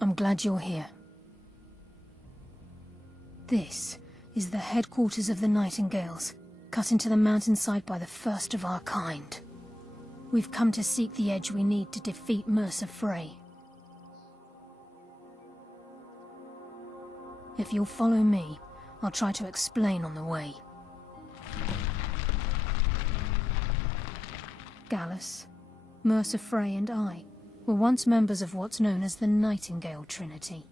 I'm glad you're here. This is the headquarters of the Nightingales, cut into the mountainside by the first of our kind. We've come to seek the edge we need to defeat Mercer Frey. If you'll follow me, I'll try to explain on the way. Gallus, Mercer Frey and I were once members of what's known as the Nightingale Trinity.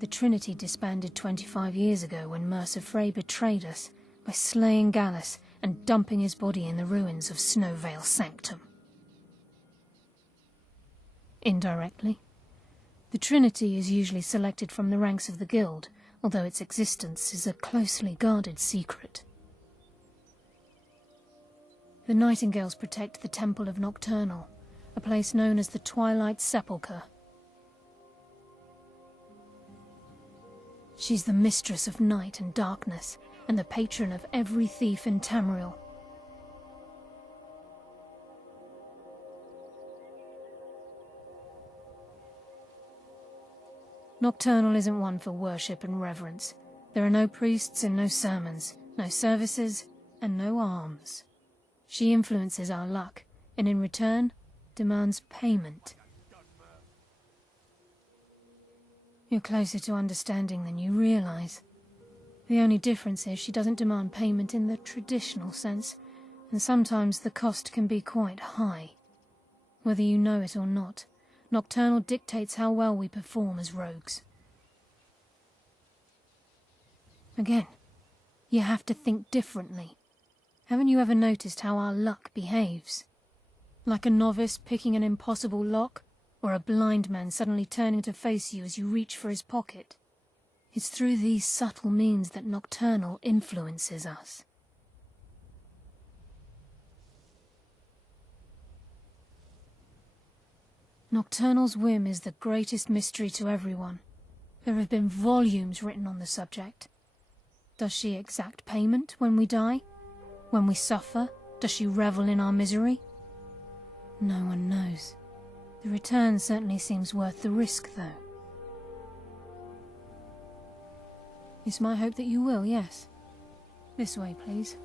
The Trinity disbanded 25 years ago when Mercer Frey betrayed us by slaying Gallus and dumping his body in the ruins of Snowvale Sanctum. Indirectly, the Trinity is usually selected from the ranks of the Guild, although its existence is a closely guarded secret. The Nightingales protect the Temple of Nocturnal, a place known as the Twilight Sepulcher. She's the mistress of night and darkness, and the patron of every thief in Tamriel. Nocturnal isn't one for worship and reverence. There are no priests and no sermons, no services, and no alms. She influences our luck, and in return, demands payment. You're closer to understanding than you realize. The only difference is she doesn't demand payment in the traditional sense, and sometimes the cost can be quite high. Whether you know it or not, Nocturnal dictates how well we perform as rogues. Again, you have to think differently. Haven't you ever noticed how our luck behaves? Like a novice picking an impossible lock, or a blind man suddenly turning to face you as you reach for his pocket. It's through these subtle means that Nocturnal influences us. Nocturnal's whim is the greatest mystery to everyone. There have been volumes written on the subject. Does she exact payment when we die? When we suffer, does she revel in our misery? No one knows. The return certainly seems worth the risk, though. It's my hope that you will, yes. This way, please.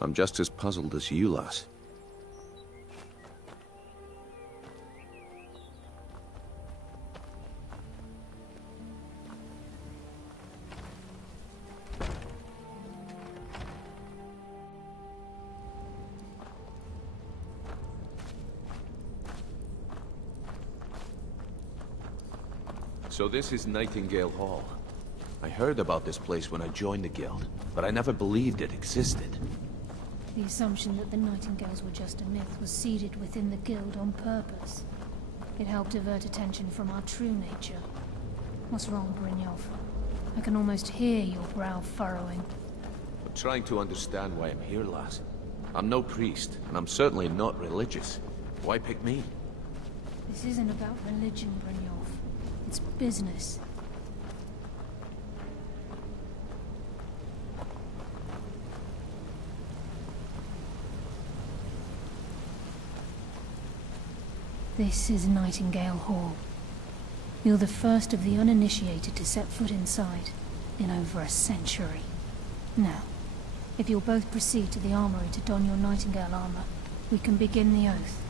I'm just as puzzled as you, lass. So this is Nightingale Hall. I heard about this place when I joined the Guild, but I never believed it existed. The assumption that the Nightingales were just a myth was seeded within the Guild on purpose. It helped divert attention from our true nature. What's wrong, Brynjolf? I can almost hear your brow furrowing. I'm trying to understand why I'm here, lass. I'm no priest, and I'm certainly not religious. Why pick me? This isn't about religion, Brynjolf. It's business. This is Nightingale Hall. You're the first of the uninitiated to set foot inside in over a century. Now, if you'll both proceed to the armory to don your Nightingale armor, we can begin the oath.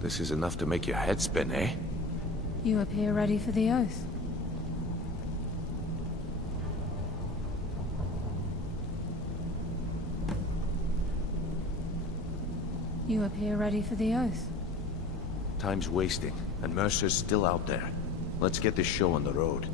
This is enough to make your head spin, eh? You appear ready for the oath. You appear ready for the oath. Time's wasting, and Mercer's still out there. Let's get this show on the road.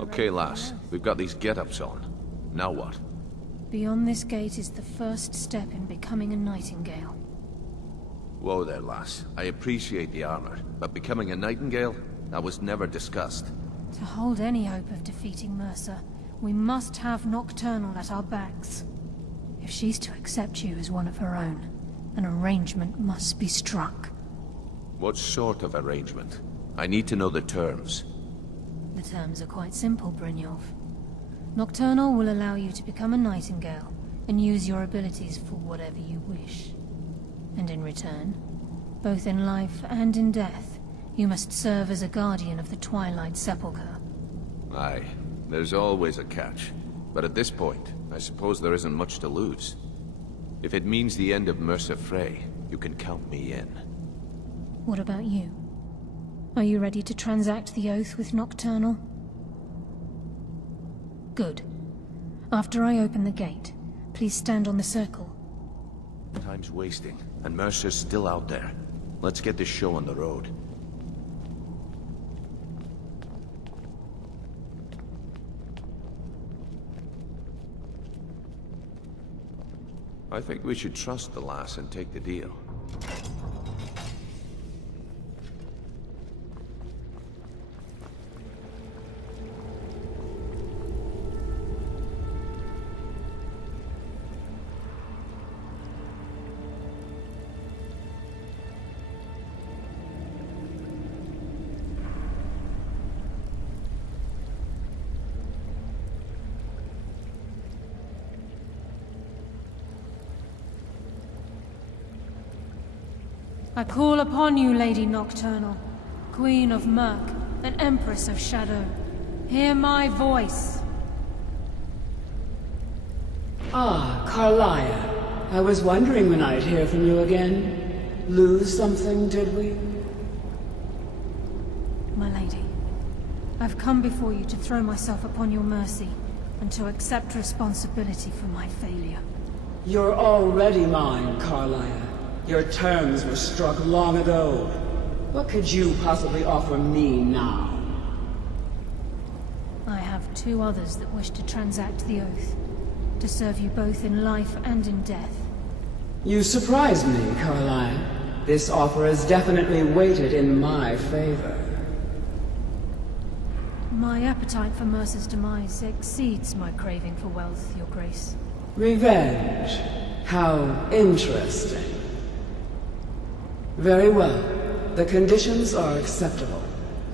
Okay, lass. We've got these get-ups on. Now what? Beyond this gate is the first step in becoming a nightingale. Whoa there, lass. I appreciate the armor, but becoming a nightingale? That was never discussed. To hold any hope of defeating Mercer, we must have Nocturnal at our backs. If she's to accept you as one of her own, an arrangement must be struck. What sort of arrangement? I need to know the terms. The terms are quite simple, Brynjolf. Nocturnal will allow you to become a nightingale and use your abilities for whatever you wish. And in return, both in life and in death, you must serve as a guardian of the Twilight Sepulcher. Aye, there's always a catch. But at this point, I suppose there isn't much to lose. If it means the end of Mercer Frey, you can count me in. What about you? Are you ready to transact the oath with Nocturnal? Good. After I open the gate, please stand on the circle. Time's wasting, and Mercer's still out there. Let's get this show on the road. I think we should trust the lass and take the deal. I call upon you, Lady Nocturnal, Queen of Murk and Empress of Shadow. Hear my voice. Ah, Carlia. I was wondering when I'd hear from you again. Lose something, did we? My lady, I've come before you to throw myself upon your mercy and to accept responsibility for my failure. You're already mine, Carlia. Your terms were struck long ago. What could you possibly offer me now? I have two others that wish to transact the oath, to serve you both in life and in death. You surprise me, Carlia. This offer is definitely weighted in my favor. My appetite for Mercer's demise exceeds my craving for wealth, Your Grace. Revenge. How interesting. Very well. The conditions are acceptable.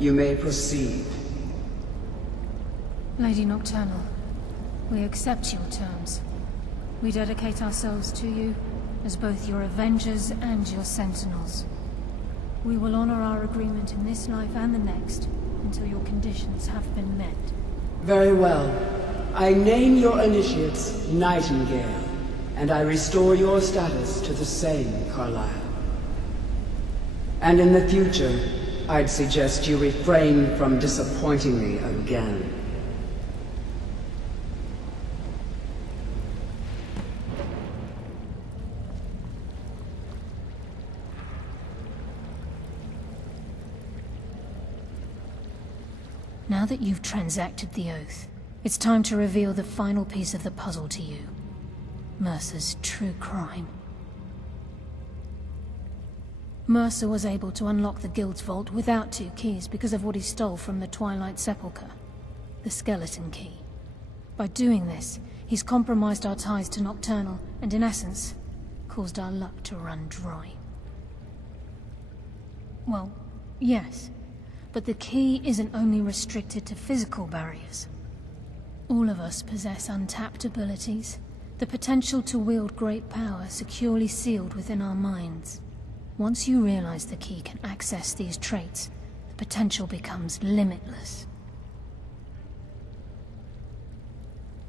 You may proceed. Lady Nocturnal, we accept your terms. We dedicate ourselves to you as both your avengers and your sentinels. We will honor our agreement in this life and the next until your conditions have been met. Very well. I name your initiates Nightingale, and I restore your status to the same, Carlisle. And in the future, I'd suggest you refrain from disappointing me again. Now that you've transacted the oath, it's time to reveal the final piece of the puzzle to you. Mercer's true crime. Mercer was able to unlock the Guild's vault without two keys because of what he stole from the Twilight Sepulcher, the skeleton key. By doing this, he's compromised our ties to Nocturnal and, in essence, caused our luck to run dry. Well, yes, but the key isn't only restricted to physical barriers. All of us possess untapped abilities, the potential to wield great power securely sealed within our minds. Once you realize the key can access these traits, the potential becomes limitless.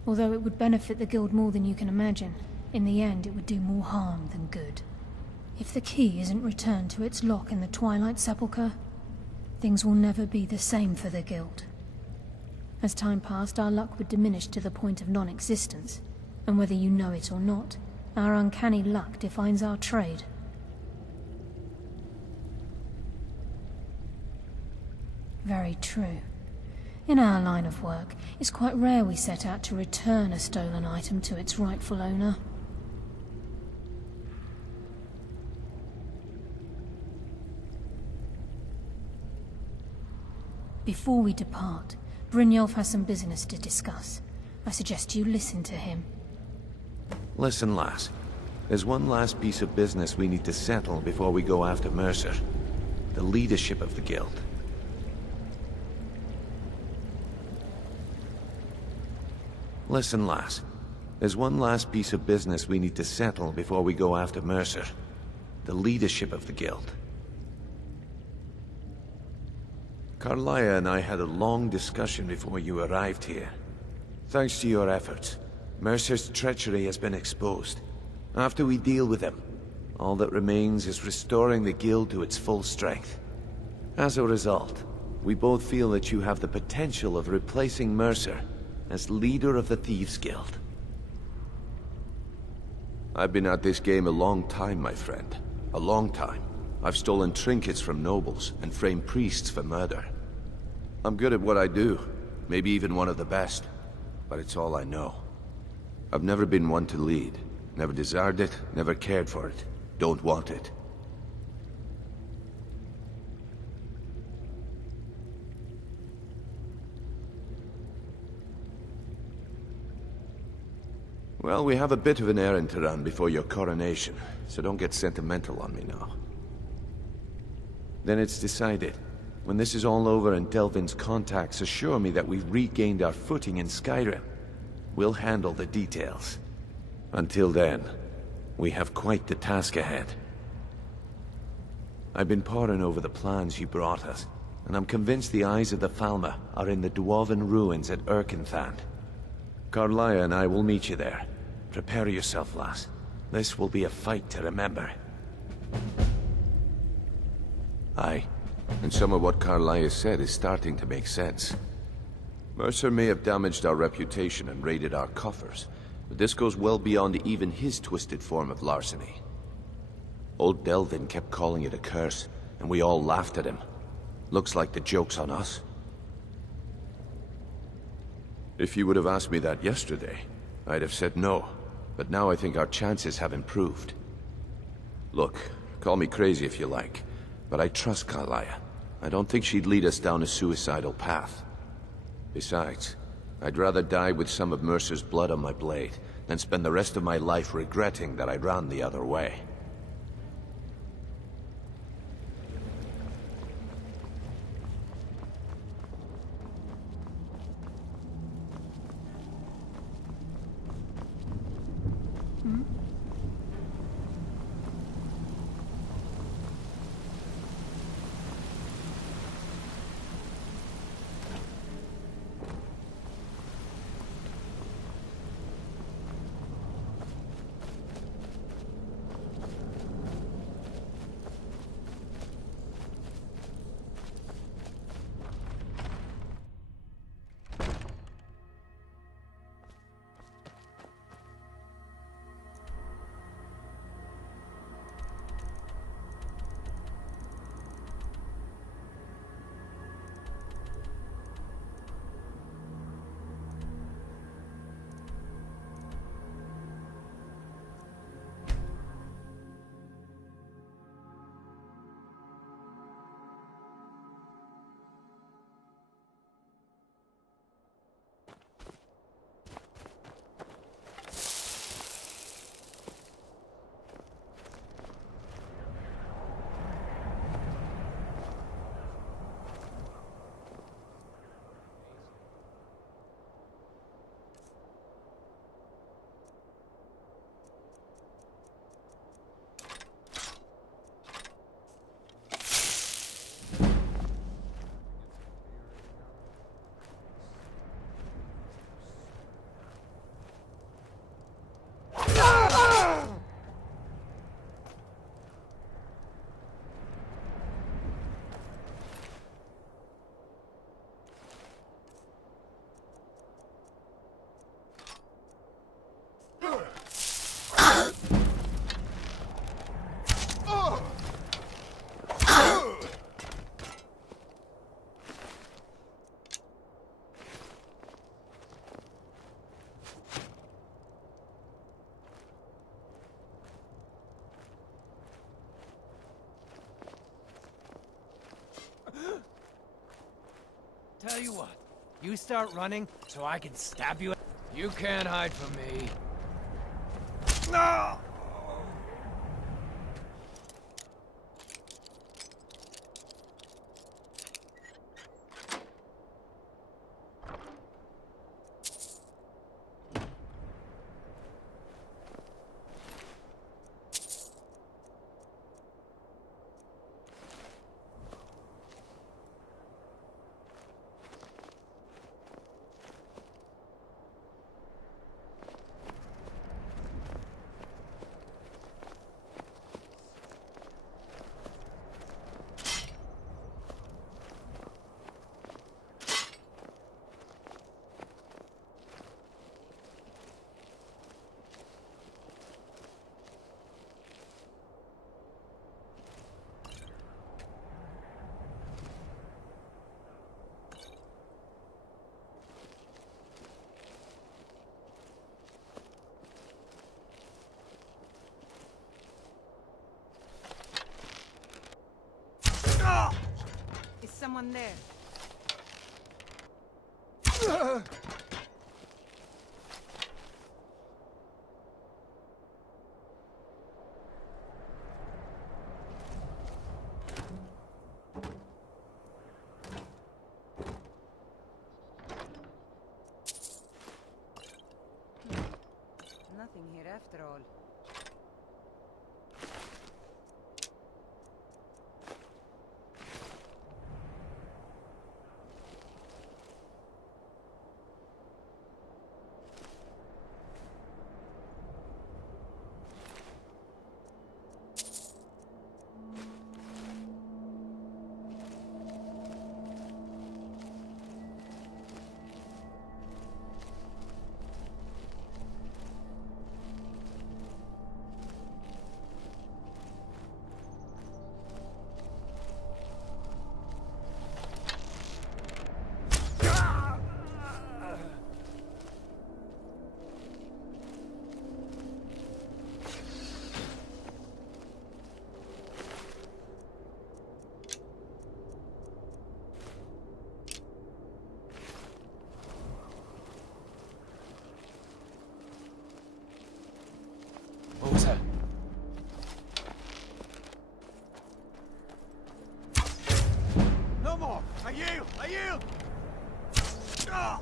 Although it would benefit the guild more than you can imagine, in the end it would do more harm than good. If the key isn't returned to its lock in the Twilight Sepulcher, things will never be the same for the guild. As time passed, our luck would diminish to the point of non-existence, and whether you know it or not, our uncanny luck defines our trade. Very true. In our line of work, it's quite rare we set out to return a stolen item to its rightful owner. Before we depart, Brynjolf has some business to discuss. I suggest you listen to him. Listen, lass. There's one last piece of business we need to settle before we go after Mercer. The leadership of the guild. Listen, lass. There's one last piece of business we need to settle before we go after Mercer. The leadership of the guild. Carlia and I had a long discussion before you arrived here. Thanks to your efforts, Mercer's treachery has been exposed. After we deal with him, all that remains is restoring the guild to its full strength. As a result, we both feel that you have the potential of replacing Mercer as leader of the Thieves' Guild. I've been at this game a long time, my friend. A long time. I've stolen trinkets from nobles and framed priests for murder. I'm good at what I do, maybe even one of the best, but it's all I know. I've never been one to lead. Never desired it, never cared for it. Don't want it. Well, we have a bit of an errand to run before your coronation, so don't get sentimental on me now. Then it's decided. When this is all over and Delvin's contacts assure me that we've regained our footing in Skyrim, we'll handle the details. Until then, we have quite the task ahead. I've been poring over the plans you brought us, and I'm convinced the eyes of the Falmer are in the Dwarven ruins at Erkenthand. Carlia and I will meet you there. Prepare yourself, lass. This will be a fight to remember. Aye, and some of what Carlia said is starting to make sense. Mercer may have damaged our reputation and raided our coffers, but this goes well beyond even his twisted form of larceny. Old Delvin kept calling it a curse, and we all laughed at him. Looks like the joke's on us. If you would have asked me that yesterday, I'd have said no, but now I think our chances have improved. Look, call me crazy if you like, but I trust Carlia. I don't think she'd lead us down a suicidal path. Besides, I'd rather die with some of Mercer's blood on my blade than spend the rest of my life regretting that I ran the other way. Tell you what, you start running so I can stab you. You can't hide from me. No! Is someone there? Nothing here after all. What was that? No more! I yield! I yield! Ah!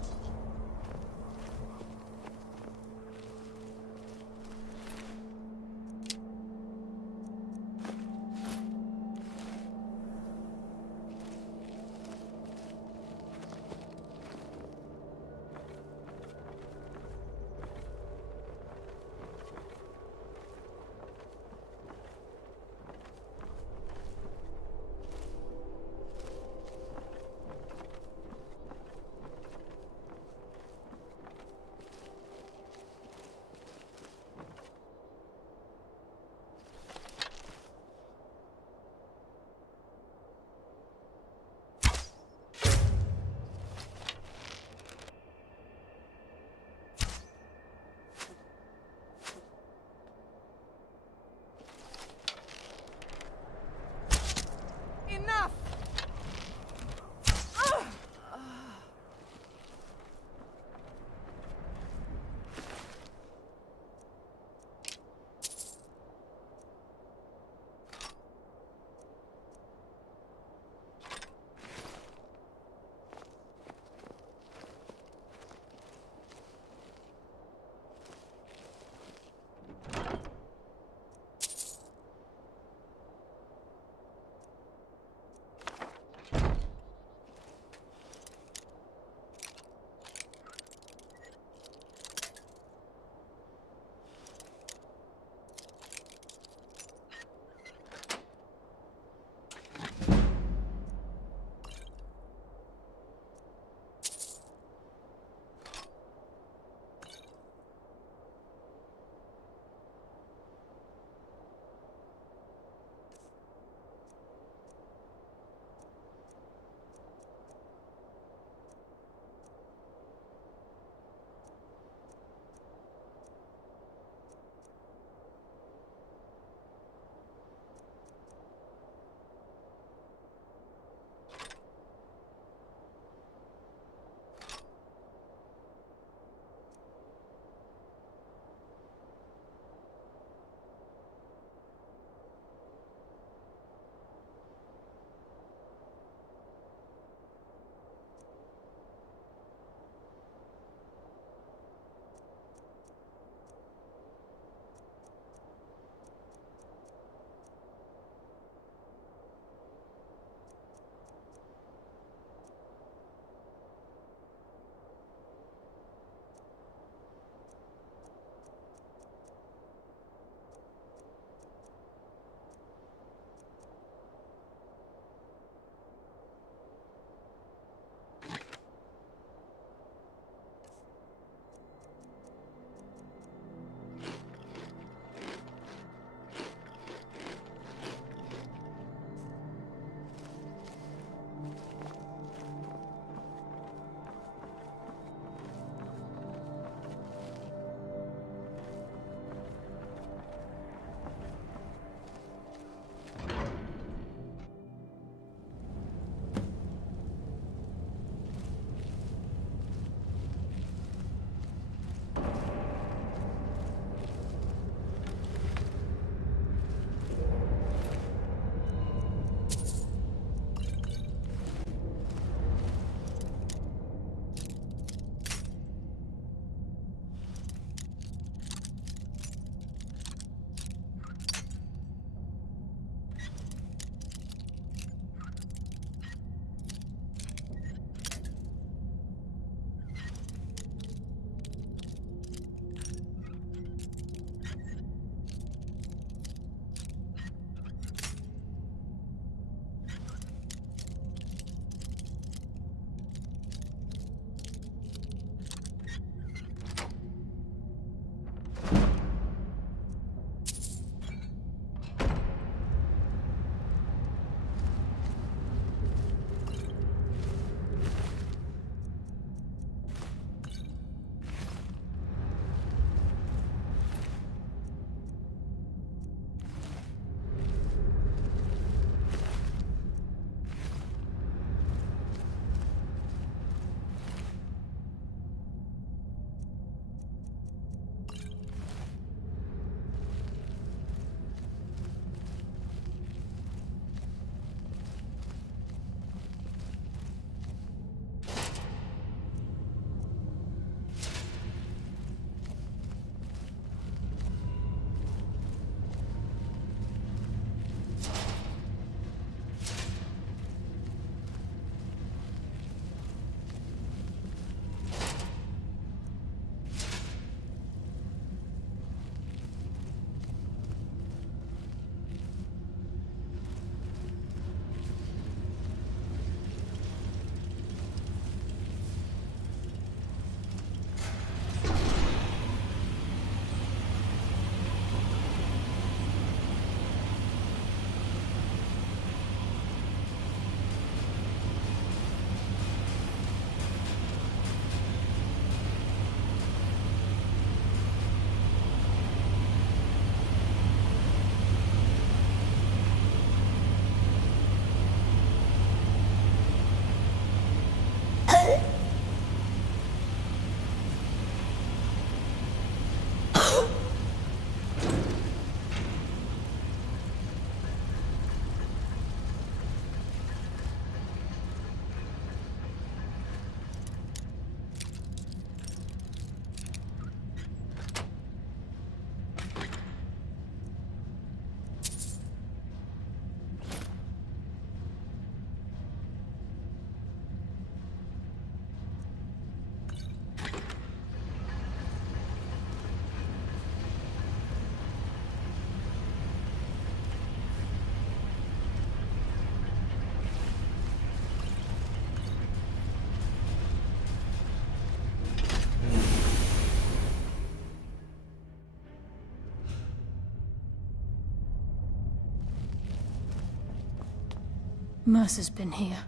Mercer's been here.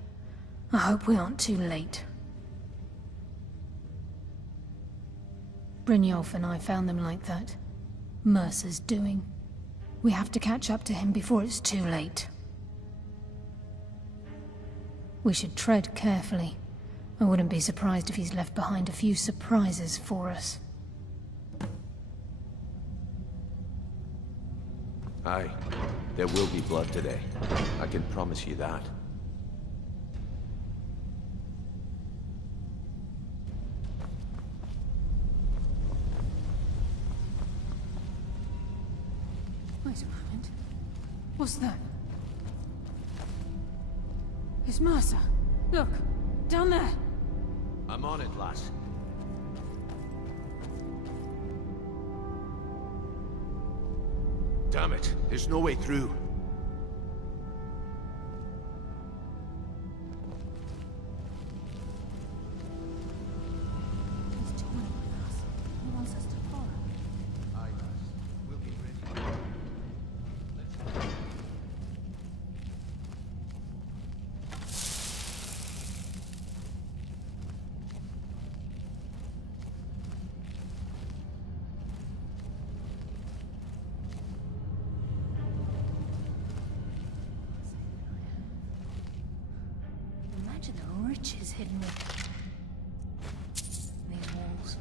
I hope we aren't too late. Brynjolf and I found them like that. Mercer's doing. We have to catch up to him before it's too late. We should tread carefully. I wouldn't be surprised if he's left behind a few surprises for us. Aye. There will be blood today. I can promise you that. Wait a moment. What's that? It's Mercer. Look, down there. I'm on it, lass. Damn it, there's no way through. He's toying with us. He wants us to follow. Aye, lass. We'll be ready. Imagine the riches hidden within these walls.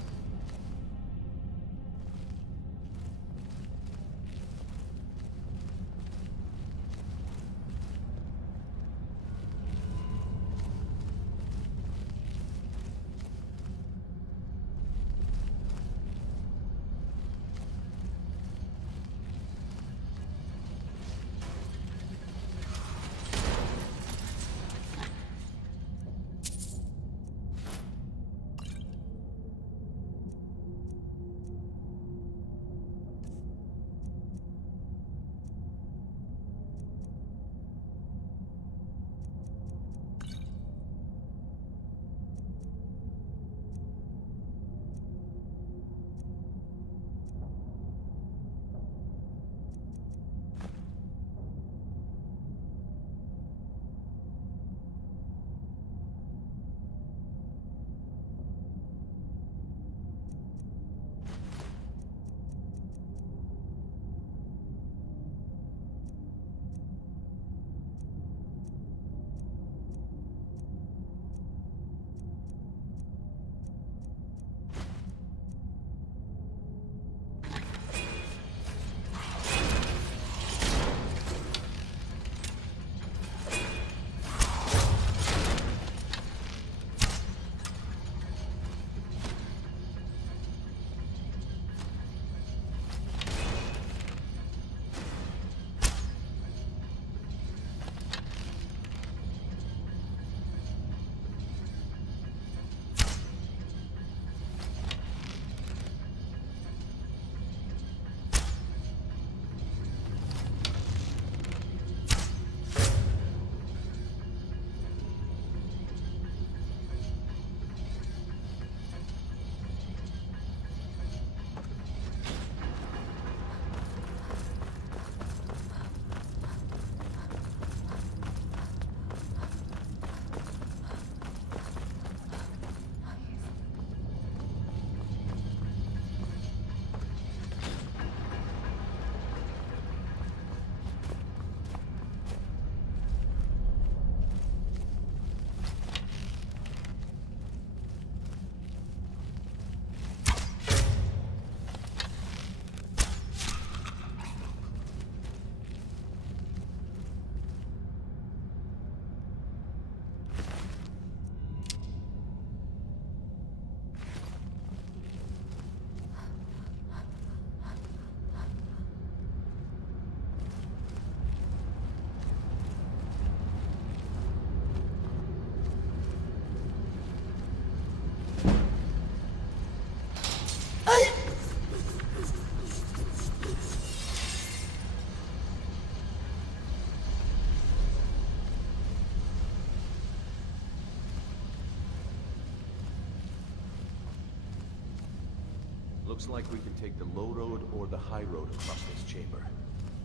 Looks like we can take the low road or the high road across this chamber.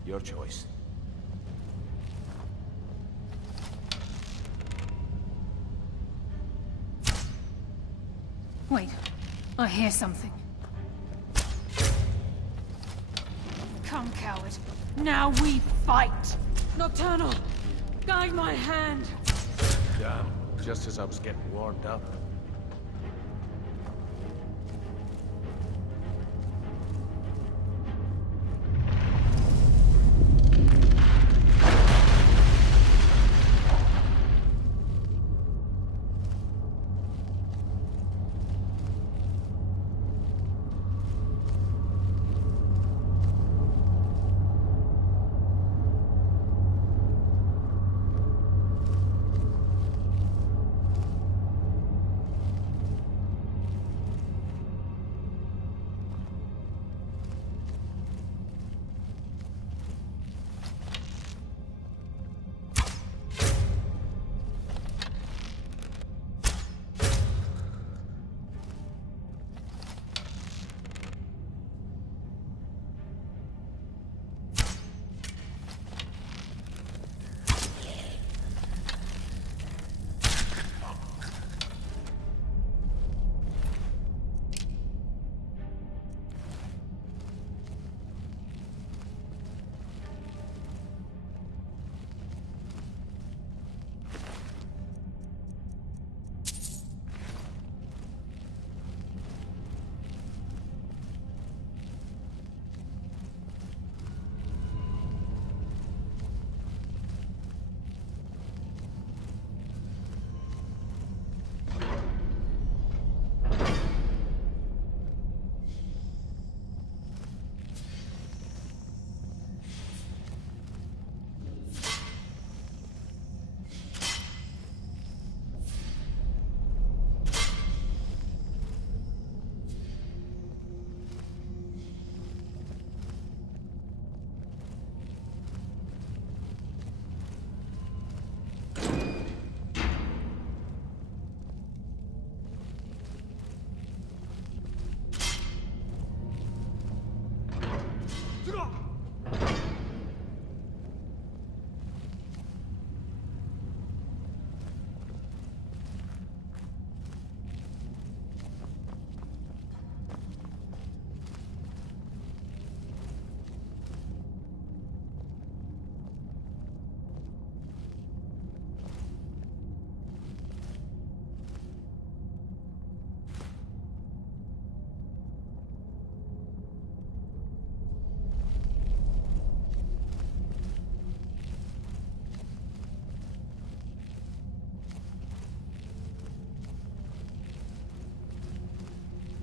Your choice. Wait, I hear something. Come, coward. Now we fight! Nocturnal! Guide my hand! Damn, just as I was getting warmed up.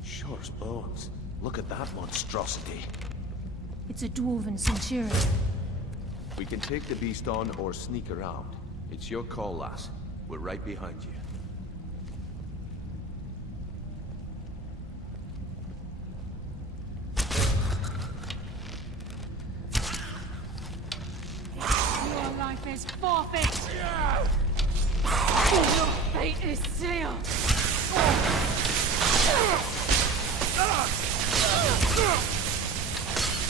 Shore's bones. Look at that monstrosity. It's a dwarven centurion. We can take the beast on or sneak around. It's your call, lass. We're right behind you. Your life is forfeit! Your fate is sealed!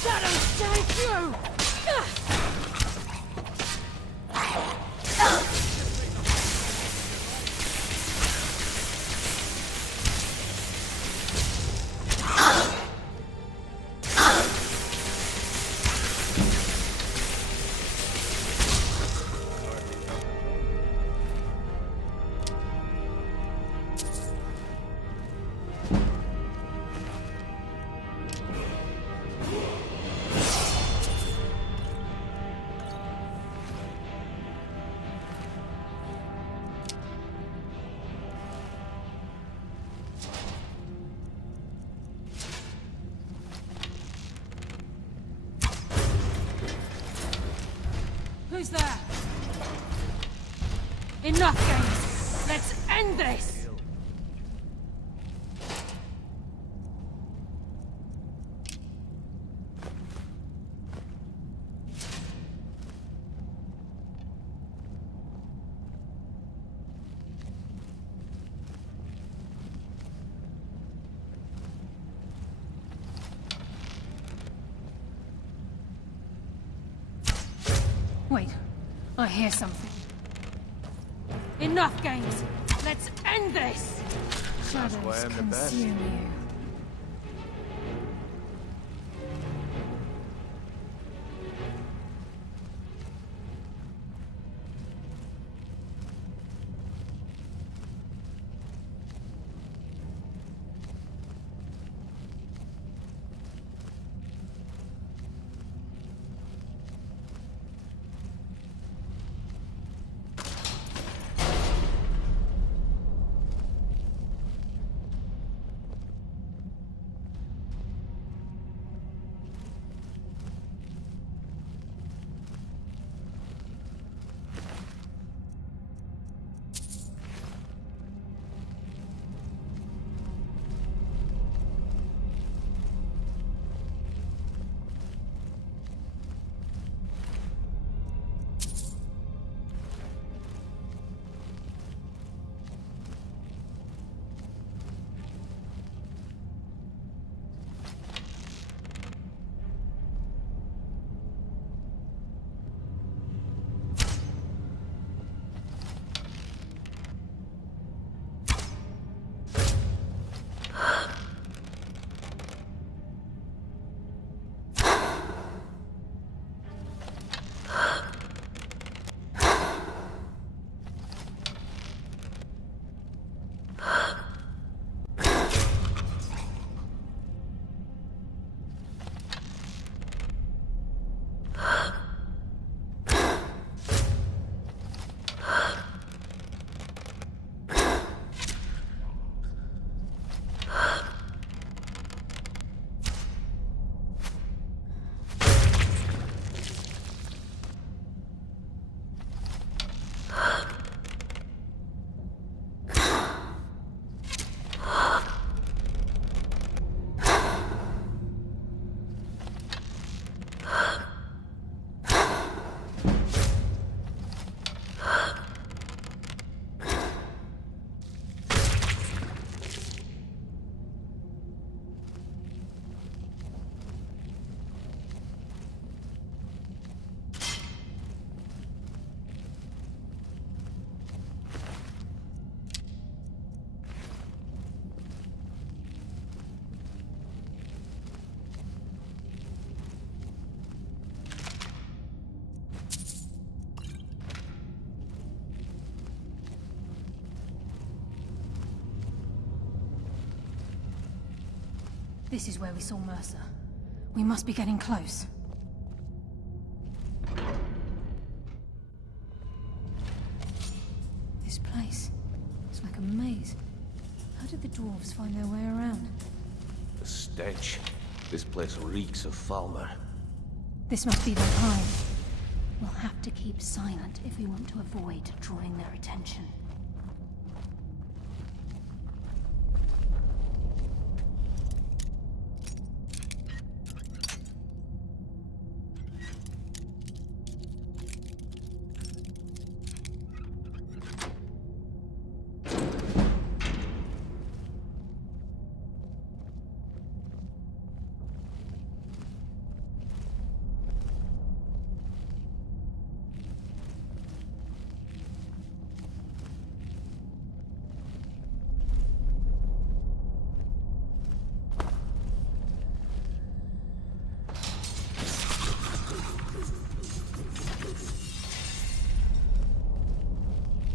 Shadows take you! Who's there? Enough games! Let's end this! hear something. Enough games! Let's end this! That's why Shadows I'm the best. consume you. This is where we saw Mercer. We must be getting close. This place, it's like a maze. How did the dwarves find their way around? The stench. This place reeks of Falmer. This must be their time. We'll have to keep silent if we want to avoid drawing their attention.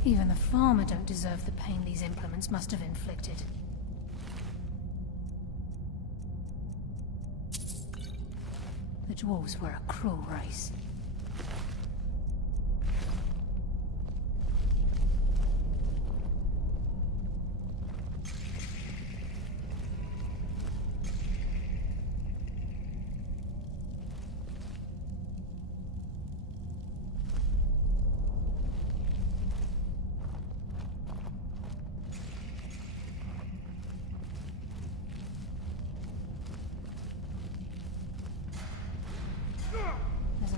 Even the farmer don't deserve the pain these implements must have inflicted. The dwarves were a cruel race.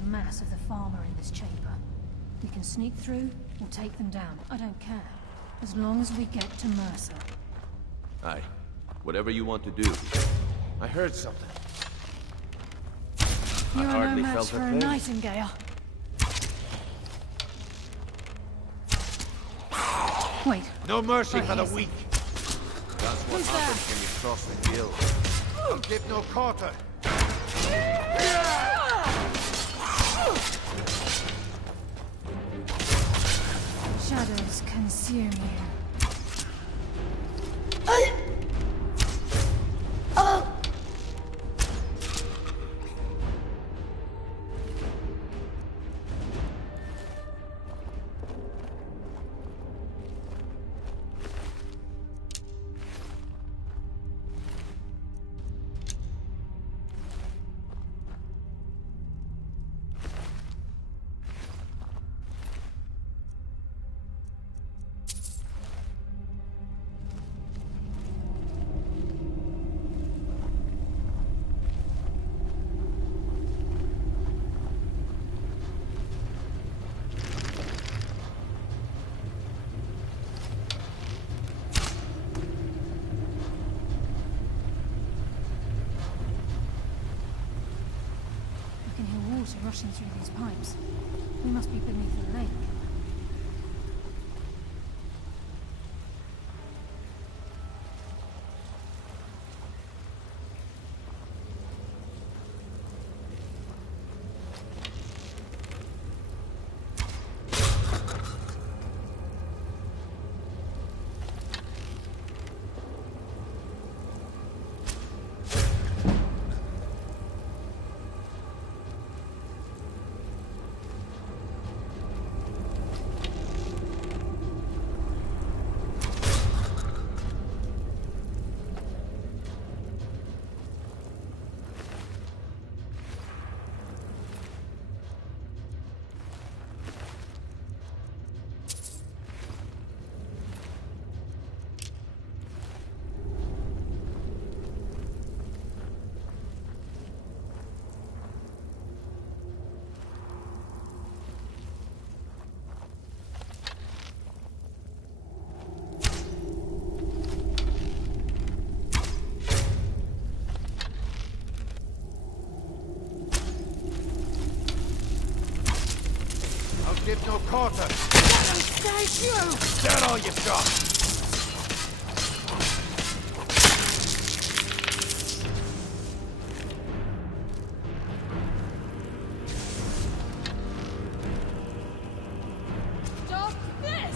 Mass of the farmer in this chamber. We can sneak through or take them down. I don't care. As long as we get to Mercer. Aye. Whatever you want to do. I heard something. You're I hardly no match felt for a a thing. nightingale. Wait. No mercy Right, for the yes. weak. That's what Who's happens that? when you cross the guild. I'll give no quarter. Shadows consume you. I can hear water rushing through these pipes. We must be beneath the lake. Give no quarter. Is that all you've got? Stop this!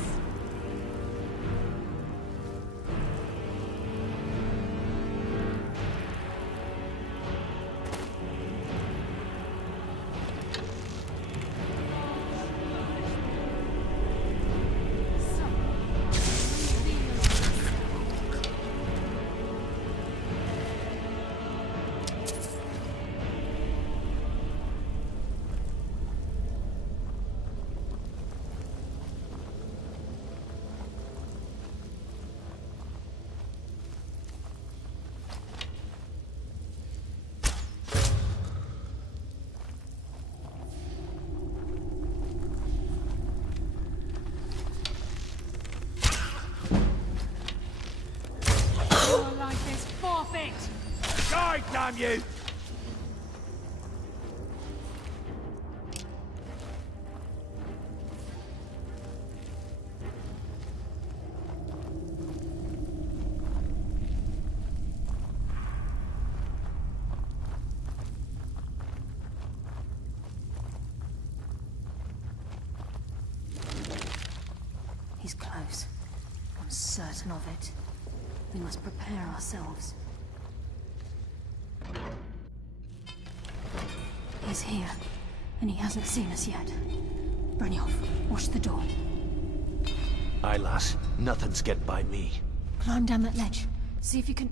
Your life is forfeit! Die, damn you! He's close. I'm certain of it. We must prepare ourselves. He's here, and he hasn't seen us yet. Brynjolf, watch the door. Aye, lass. Nothing's get by me. Climb down that ledge. See if you can...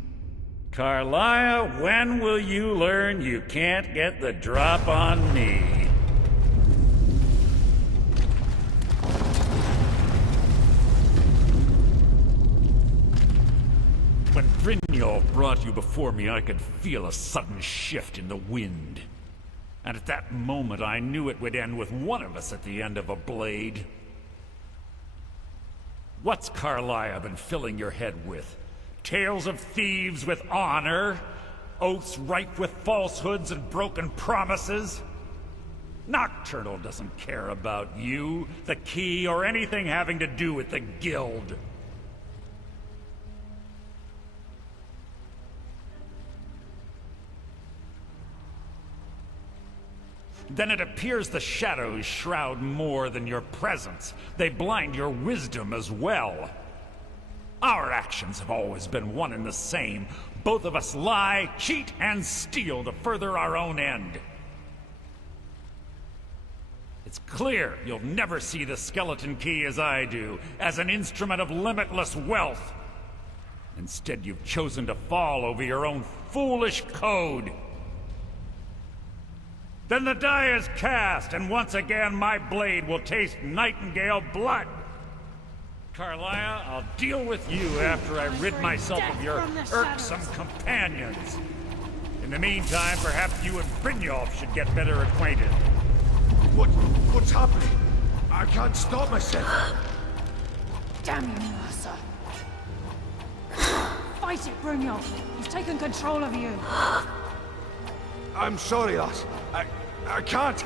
Carlia, when will you learn you can't get the drop on me? When Brynjolf brought you before me, I could feel a sudden shift in the wind. And at that moment, I knew it would end with one of us at the end of a blade. What's Carlia been filling your head with? Tales of thieves with honor? Oaths ripe with falsehoods and broken promises? Nocturnal doesn't care about you, the key, or anything having to do with the guild. then it appears the shadows shroud more than your presence. They blind your wisdom as well. Our actions have always been one and the same. Both of us lie, cheat, and steal to further our own end. It's clear you'll never see the skeleton key as I do, as an instrument of limitless wealth. Instead, you've chosen to fall over your own foolish code. Then the die is cast, and once again my blade will taste Nightingale blood. Carlia, I'll deal with you after I rid myself of your irksome companions. In the meantime, perhaps you and Brynjolf should get better acquainted. What's happening? I can't stop myself. Damn you, Mercer. Fight it, Brynjolf. He's taken control of you. I'm sorry, lass. I can't.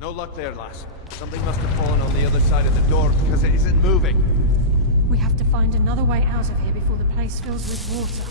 No luck there, lass. Something must have fallen on the other side of the door because it isn't moving. We have to find another way out of here before the place fills with water.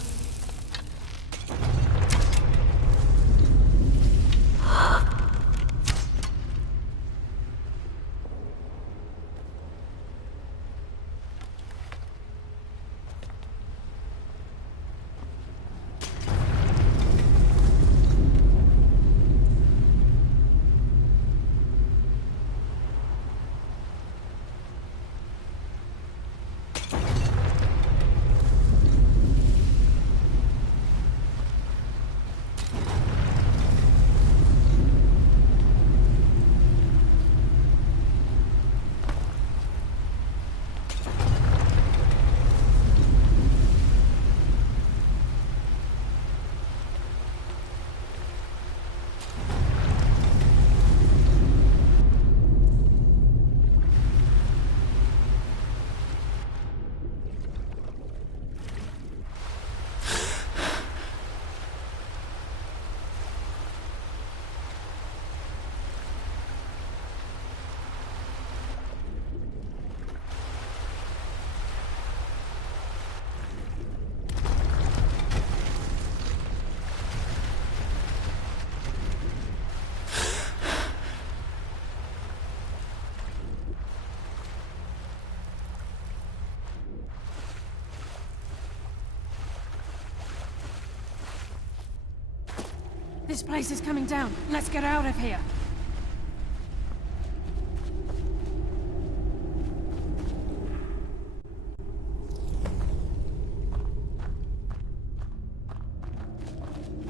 This place is coming down. Let's get out of here.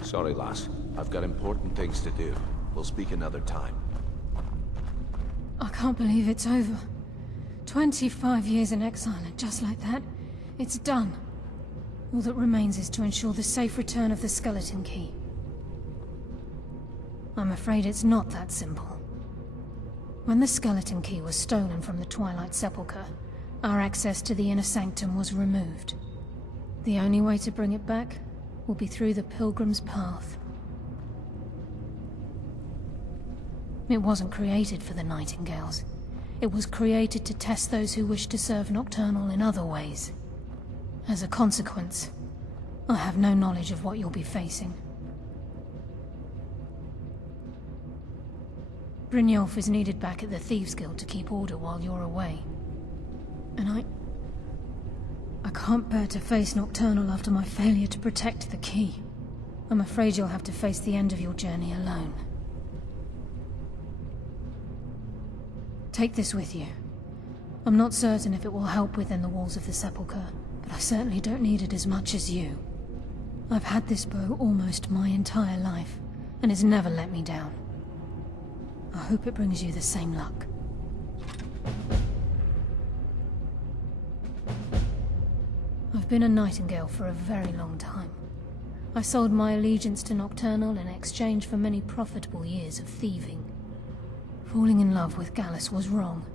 Sorry, lass. I've got important things to do. We'll speak another time. I can't believe it's over. 25 years in exile, and just like that, it's done. All that remains is to ensure the safe return of the skeleton key. I'm afraid it's not that simple. When the skeleton key was stolen from the Twilight Sepulcher, our access to the inner sanctum was removed. The only way to bring it back will be through the Pilgrim's Path. It wasn't created for the Nightingales. It was created to test those who wish to serve Nocturnal in other ways. As a consequence, I have no knowledge of what you'll be facing. Brynjolf is needed back at the Thieves' Guild to keep order while you're away. And I can't bear to face Nocturnal after my failure to protect the key. I'm afraid you'll have to face the end of your journey alone. Take this with you. I'm not certain if it will help within the walls of the Sepulcher, but I certainly don't need it as much as you. I've had this bow almost my entire life, and it's never let me down. I hope it brings you the same luck. I've been a Nightingale for a very long time. I sold my allegiance to Nocturnal in exchange for many profitable years of thieving. Falling in love with Gallus was wrong.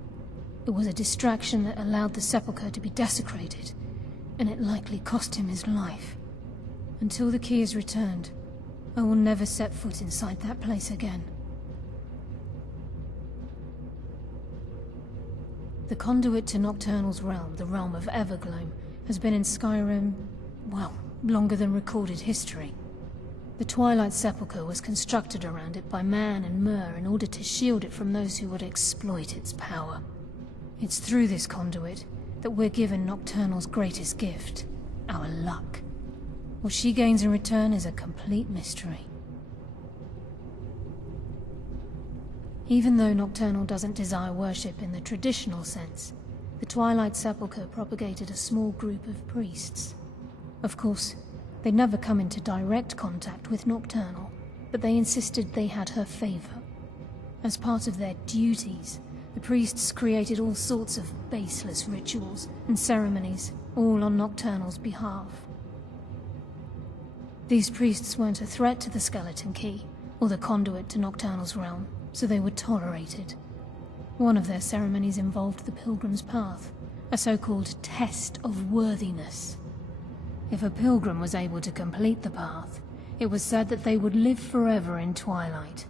It was a distraction that allowed the Sepulcher to be desecrated, and it likely cost him his life. Until the key is returned, I will never set foot inside that place again. The conduit to Nocturnal's realm, the realm of Evergloam, has been in Skyrim, well, longer than recorded history. The Twilight Sepulcher was constructed around it by Man and Mer in order to shield it from those who would exploit its power. It's through this conduit that we're given Nocturnal's greatest gift, our luck. What she gains in return is a complete mystery. Even though Nocturnal doesn't desire worship in the traditional sense, the Twilight Sepulcher propagated a small group of priests. Of course, they'd never come into direct contact with Nocturnal, but they insisted they had her favor. As part of their duties, the priests created all sorts of baseless rituals and ceremonies, all on Nocturnal's behalf. These priests weren't a threat to the Skeleton Key, or the conduit to Nocturnal's realm, so they were tolerated. One of their ceremonies involved the Pilgrim's Path, a so-called test of worthiness. If a pilgrim was able to complete the path, it was said that they would live forever in Twilight.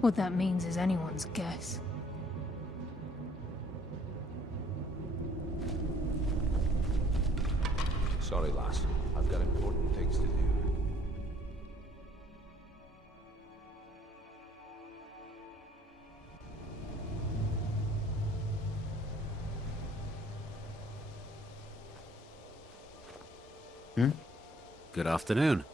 What that means is anyone's guess. Sorry, lass. I've got important things to do. Good afternoon.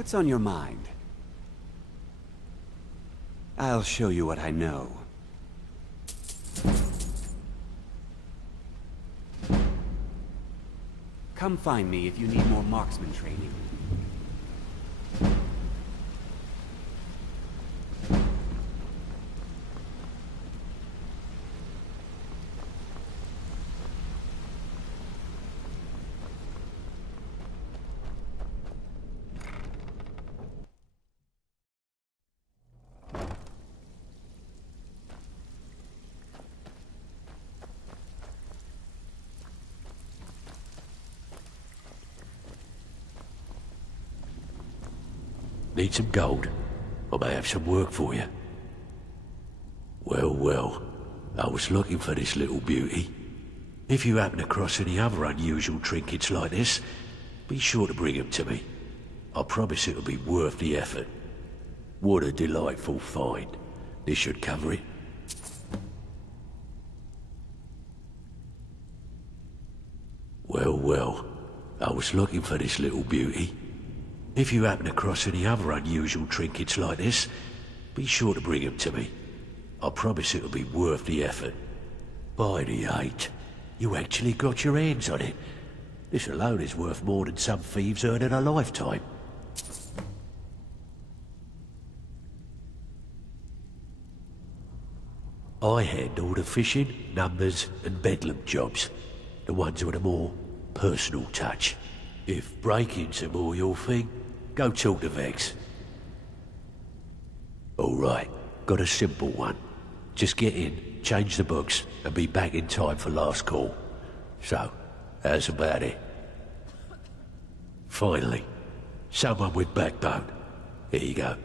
What's on your mind? I'll show you what I know. Come find me if you need more marksman training. Need some gold? I may have some work for you. Well, well, I was looking for this little beauty. If you happen across any other unusual trinkets like this, be sure to bring them to me. I promise it'll be worth the effort. What a delightful find. This should cover it. Well, well, I was looking for this little beauty. If you happen across any other unusual trinkets like this, be sure to bring them to me. I promise it'll be worth the effort. By the 8, you actually got your hands on it. This alone is worth more than some thieves earn in a lifetime. I handle the fishing, numbers and bedlam jobs. The ones with a more personal touch. If breaking's more your thing, go talk to Vex. Alright, got a simple one. Just get in, change the books, and be back in time for last call. So, how's about it? Finally, someone with backbone. Here you go.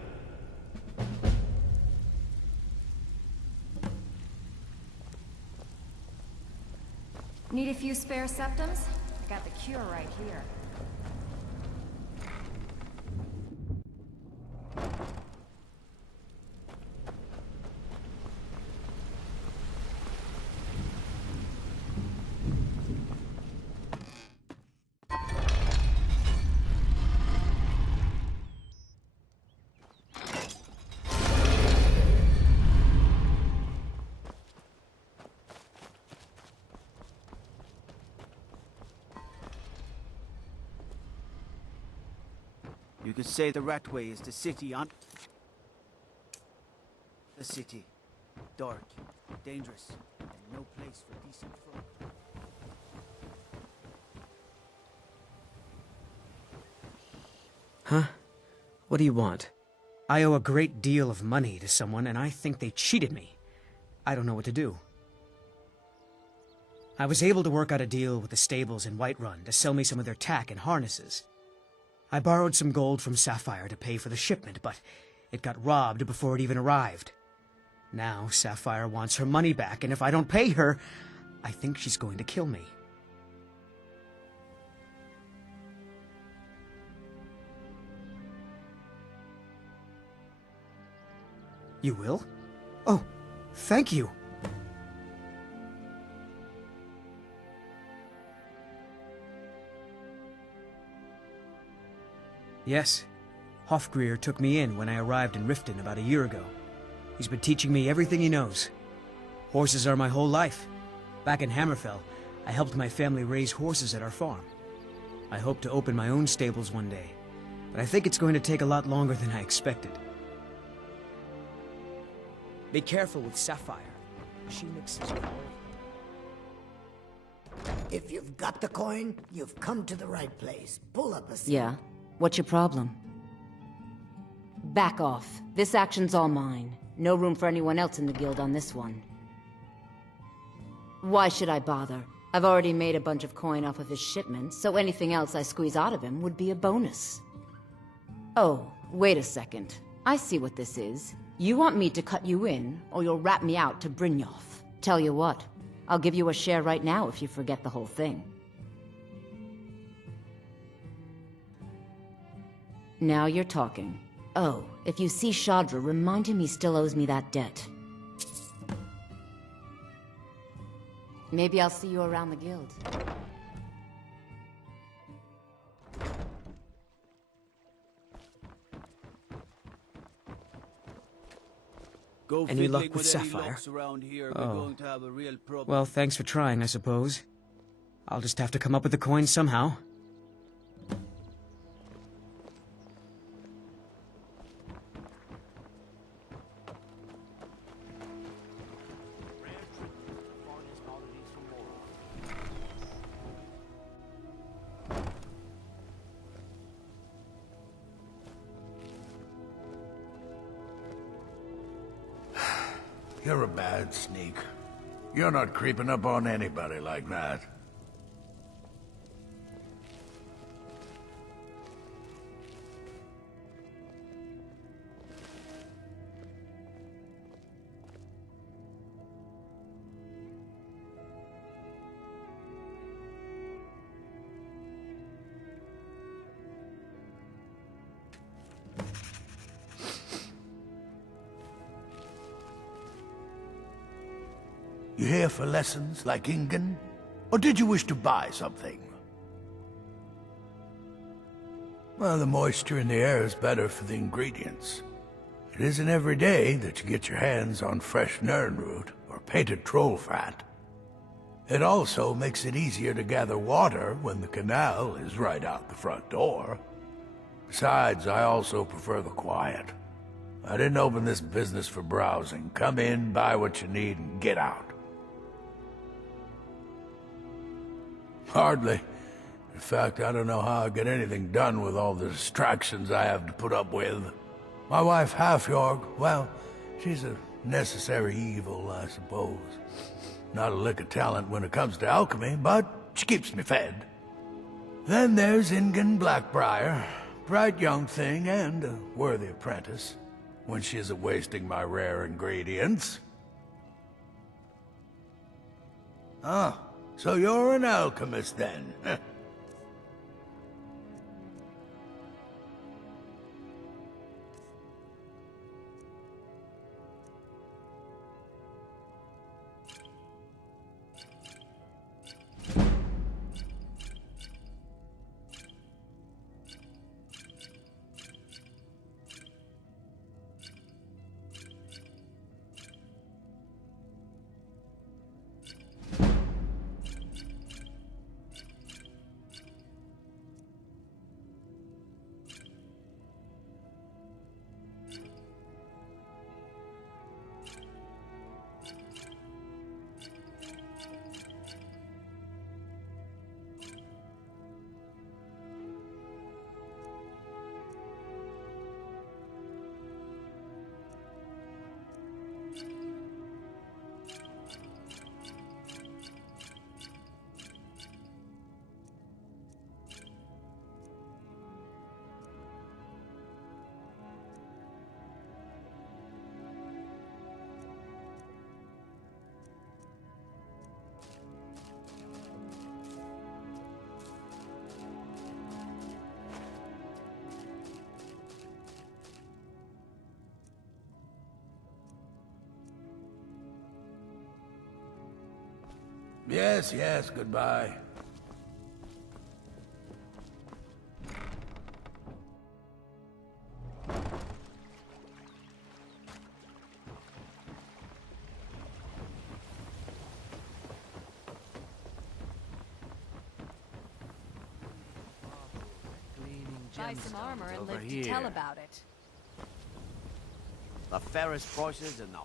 Need a few spare septums? I got the cure right here. You could say the Ratway is the city on... The city. Dark, dangerous, and no place for decent folk. Huh? What do you want? I owe a great deal of money to someone, and I think they cheated me. I don't know what to do. I was able to work out a deal with the stables in Whiterun to sell me some of their tack and harnesses. I borrowed some gold from Sapphire to pay for the shipment, but it got robbed before it even arrived. Now Sapphire wants her money back, and if I don't pay her, I think she's going to kill me. You will? Oh, thank you. Yes. Hofgrir took me in when I arrived in Riften about a year ago. He's been teaching me everything he knows. Horses are my whole life. Back in Hammerfell, I helped my family raise horses at our farm. I hope to open my own stables one day, but I think it's going to take a lot longer than I expected. Be careful with Sapphire. She mixes with oil. If you've got the coin, you've come to the right place. Pull up a seat. Yeah? What's your problem? Back off. This action's all mine. No room for anyone else in the guild on this one. Why should I bother? I've already made a bunch of coin off of his shipments, so anything else I squeeze out of him would be a bonus. Oh, wait a second. I see what this is. You want me to cut you in, or you'll rat me out to Brynjolf. Tell you what, I'll give you a share right now if you forget the whole thing. Now you're talking. Oh, if you see Shadra, remind him he still owes me that debt. Maybe I'll see you around the guild. Any luck with Sapphire? Oh. Well, thanks for trying, I suppose. I'll just have to come up with the coin somehow. You're a bad sneak. You're not creeping up on anybody like that. You here for lessons like Ingen? Or did you wish to buy something? Well, the moisture in the air is better for the ingredients. It isn't every day that you get your hands on fresh nirnroot or painted troll fat. It also makes it easier to gather water when the canal is right out the front door. Besides, I also prefer the quiet. I didn't open this business for browsing. Come in, buy what you need, and get out. Hardly. In fact, I don't know how I get anything done with all the distractions I have to put up with. My wife, Halfjorg, well, she's a necessary evil, I suppose. Not a lick of talent when it comes to alchemy, but she keeps me fed. Then there's Ingen Blackbriar, bright young thing and a worthy apprentice, when she isn't wasting my rare ingredients. Ah. So you're an alchemist, then? Yes, yes, goodbye. Buy some armor and live to tell about it. The fairest prices in the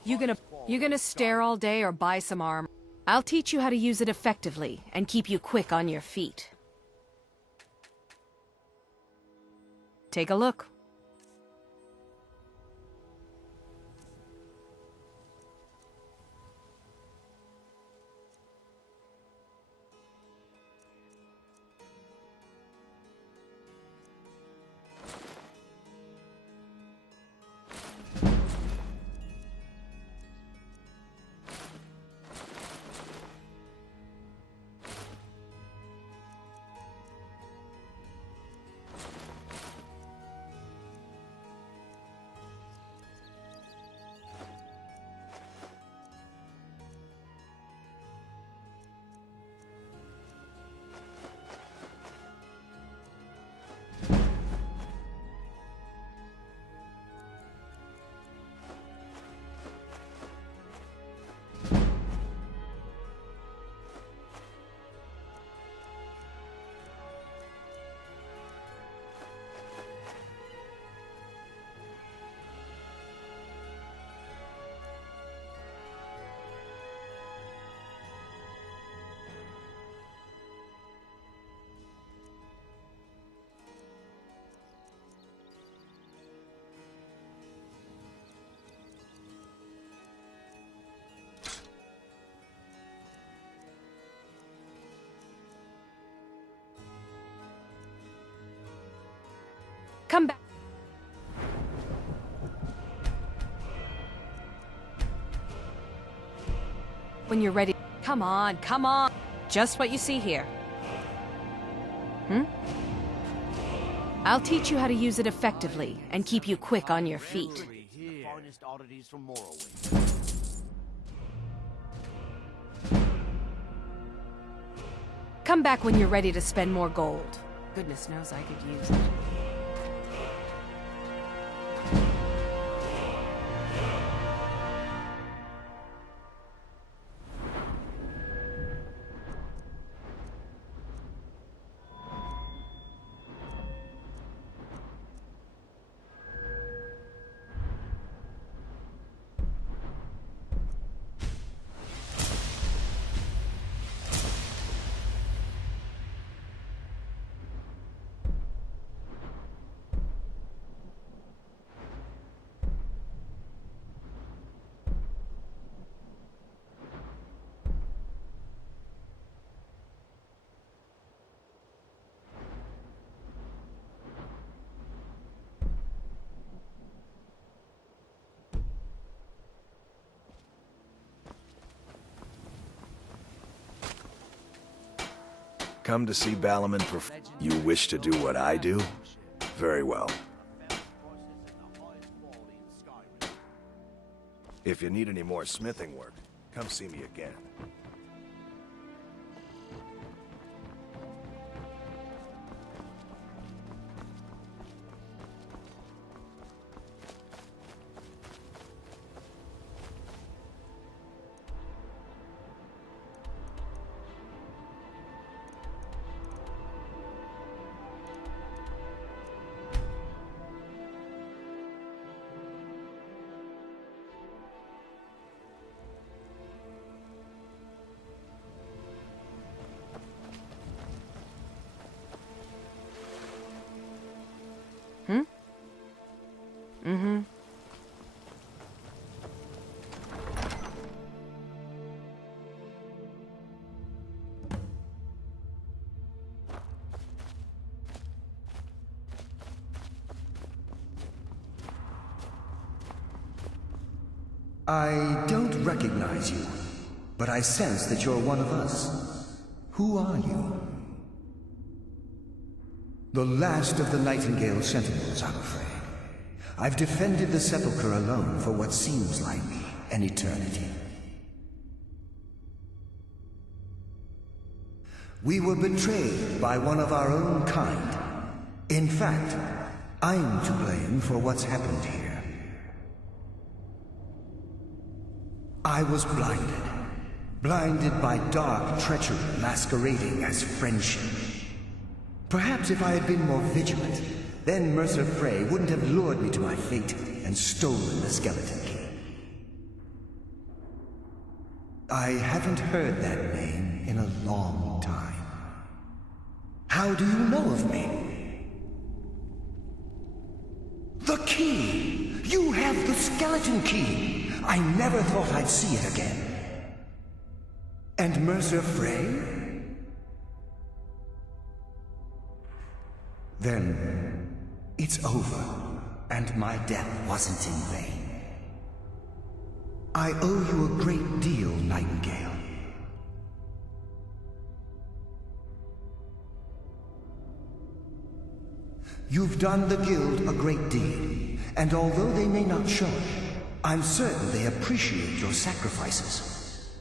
You gonna stare all day or buy some armor? I'll teach you how to use it effectively and keep you quick on your feet. Take a look. When you're ready. Come on, come on. Just what you see here. I'll teach you how to use it effectively and keep you quick on your feet. Come back when you're ready to spend more gold. Goodness knows I could use it. Come to see Balaman You wish to do what I do? Very well. If you need any more smithing work, come see me again. I don't recognize you, but I sense that you're one of us. Who are you? The last of the Nightingale Sentinels, I'm afraid. I've defended the Sepulcher alone for what seems like an eternity. We were betrayed by one of our own kind. In fact, I'm to blame for what's happened here. I was blinded by dark treachery masquerading as friendship. Perhaps if I had been more vigilant, then Mercer Frey wouldn't have lured me to my fate and stolen the skeleton key. I haven't heard that name in a long time. How do you know of me? The key! You have the skeleton key! I never thought I'd see it again. And Mercer Frey? Then it's over, and my death wasn't in vain. I owe you a great deal, Nightingale. You've done the Guild a great deed, and although they may not show it, I'm certain they appreciate your sacrifices.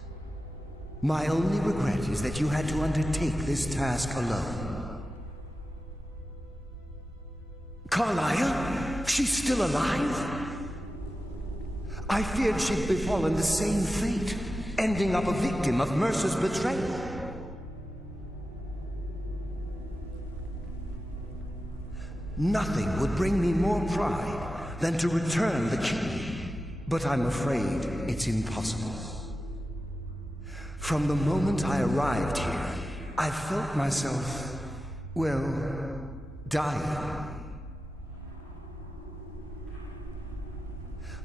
My only regret is that you had to undertake this task alone. Carlia? She's still alive? I feared she'd befallen the same fate, ending up a victim of Mercer's betrayal. Nothing would bring me more pride than to return the key. But I'm afraid it's impossible. From the moment I arrived here, I felt myself, well, dying.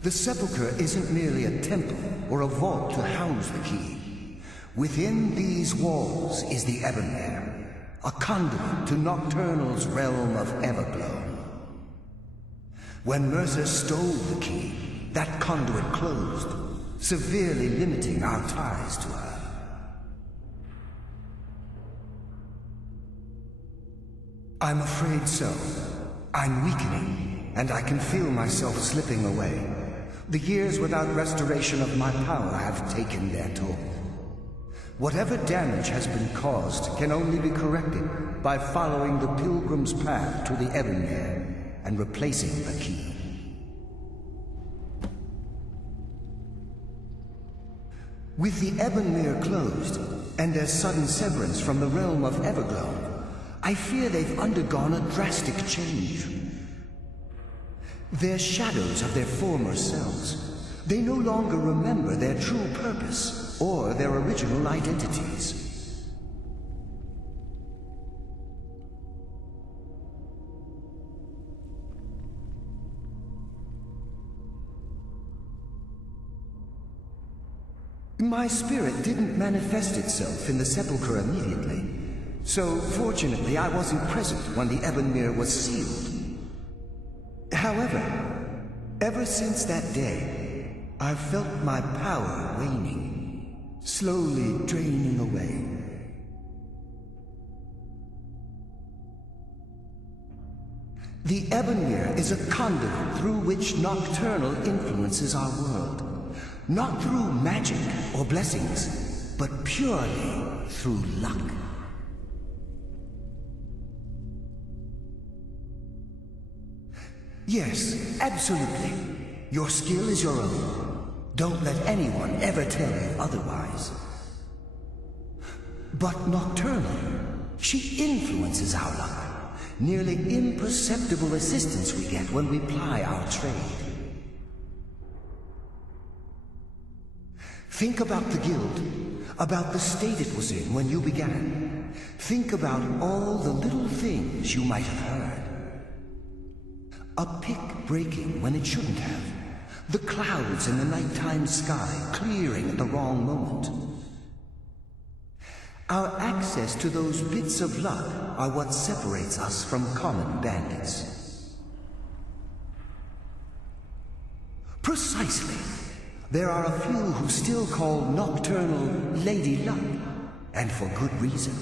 The Sepulcher isn't merely a temple or a vault to house the key. Within these walls is the Ebonmere, a conduit to Nocturnal's realm of Everglow. When Mercer stole the key, that conduit closed, severely limiting our ties to her. I'm afraid so. I'm weakening, and I can feel myself slipping away. The years without restoration of my power have taken their toll. Whatever damage has been caused can only be corrected by following the Pilgrim's path to the Ebonmere and replacing the key. With the Ebonmere closed, and their sudden severance from the realm of Everglow, I fear they've undergone a drastic change. They're shadows of their former selves. They no longer remember their true purpose or their original identities. My spirit didn't manifest itself in the Sepulcher immediately, so fortunately I wasn't present when the Ebonmere was sealed. However, ever since that day, I've felt my power waning, slowly draining away. The Ebonmere is a conduit through which Nocturnal influences our world, not through magic or blessings, but purely through luck. Yes, absolutely. Your skill is your own. Don't let anyone ever tell you otherwise. But Nocturnal, she influences our luck. Nearly imperceptible assistance we get when we ply our trade. Think about the guild, about the state it was in when you began. Think about all the little things you might have heard. A pick breaking when it shouldn't have. The clouds in the nighttime sky clearing at the wrong moment. Our access to those bits of luck are what separates us from common bandits. Precisely. There are a few who still call Nocturnal Lady Luck, and for good reason.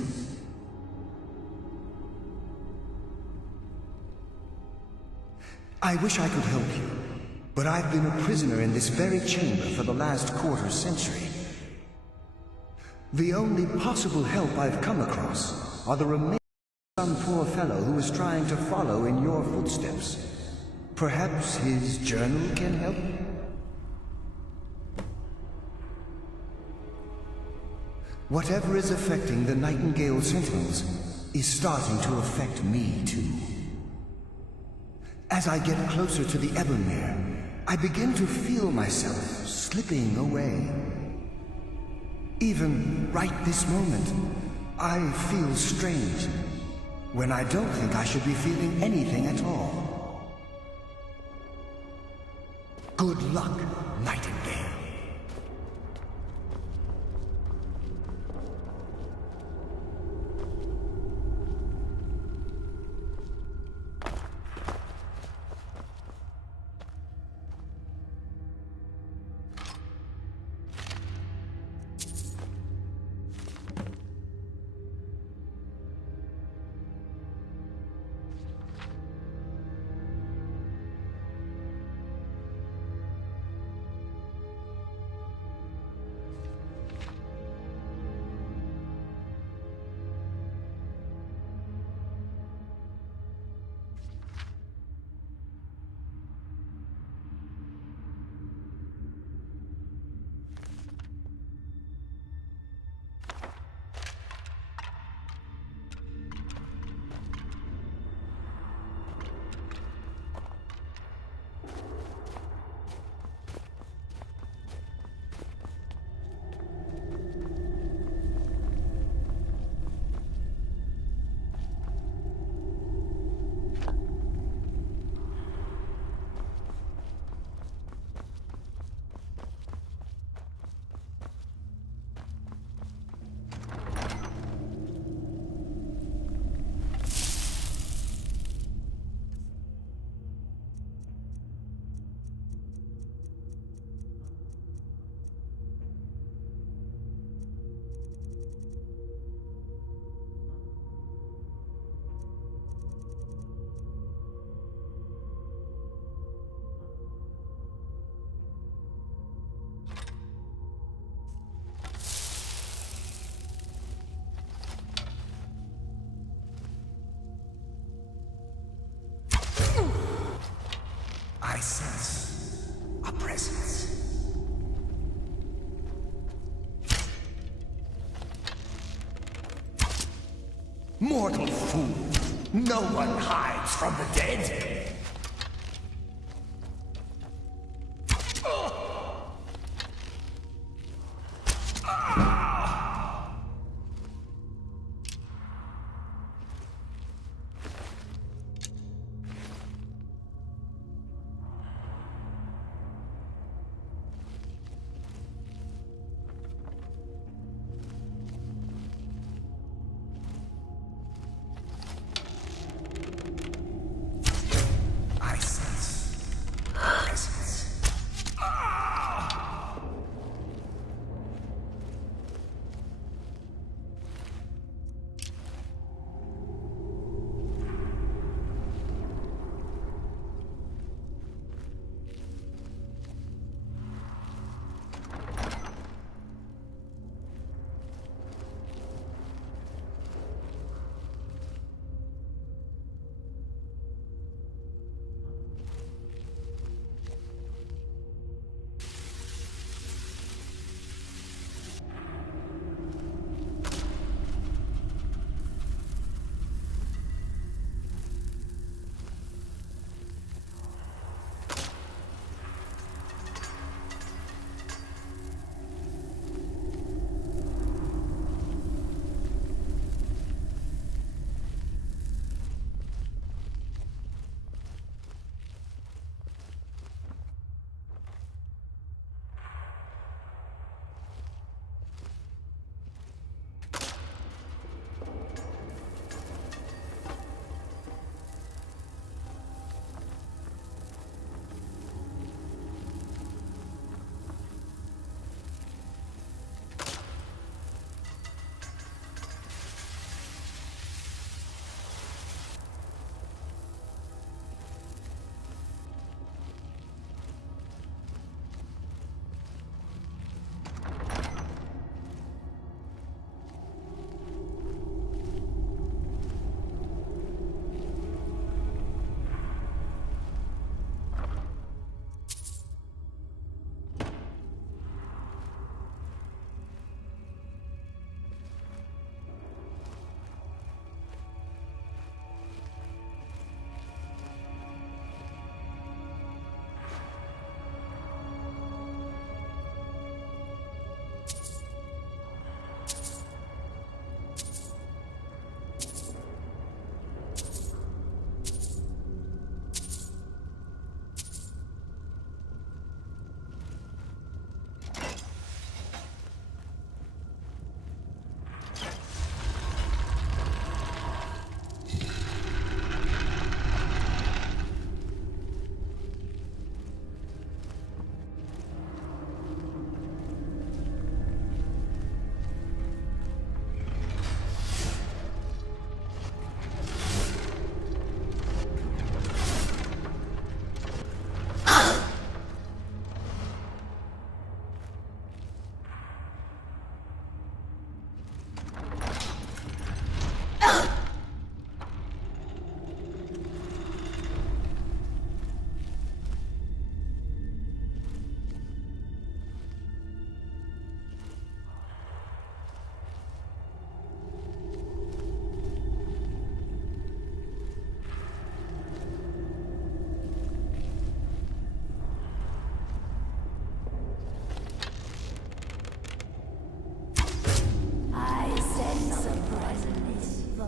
I wish I could help you, but I've been a prisoner in this very chamber for the last quarter century. The only possible help I've come across are the remains of some poor fellow who is trying to follow in your footsteps. Perhaps his journal can help? Whatever is affecting the Nightingale Sentinels is starting to affect me too. As I get closer to the Ebonmere, I begin to feel myself slipping away. Even right this moment, I feel strange, when I don't think I should be feeling anything at all. Good luck, Nightingale. Mortal fool! No one hides from the dead!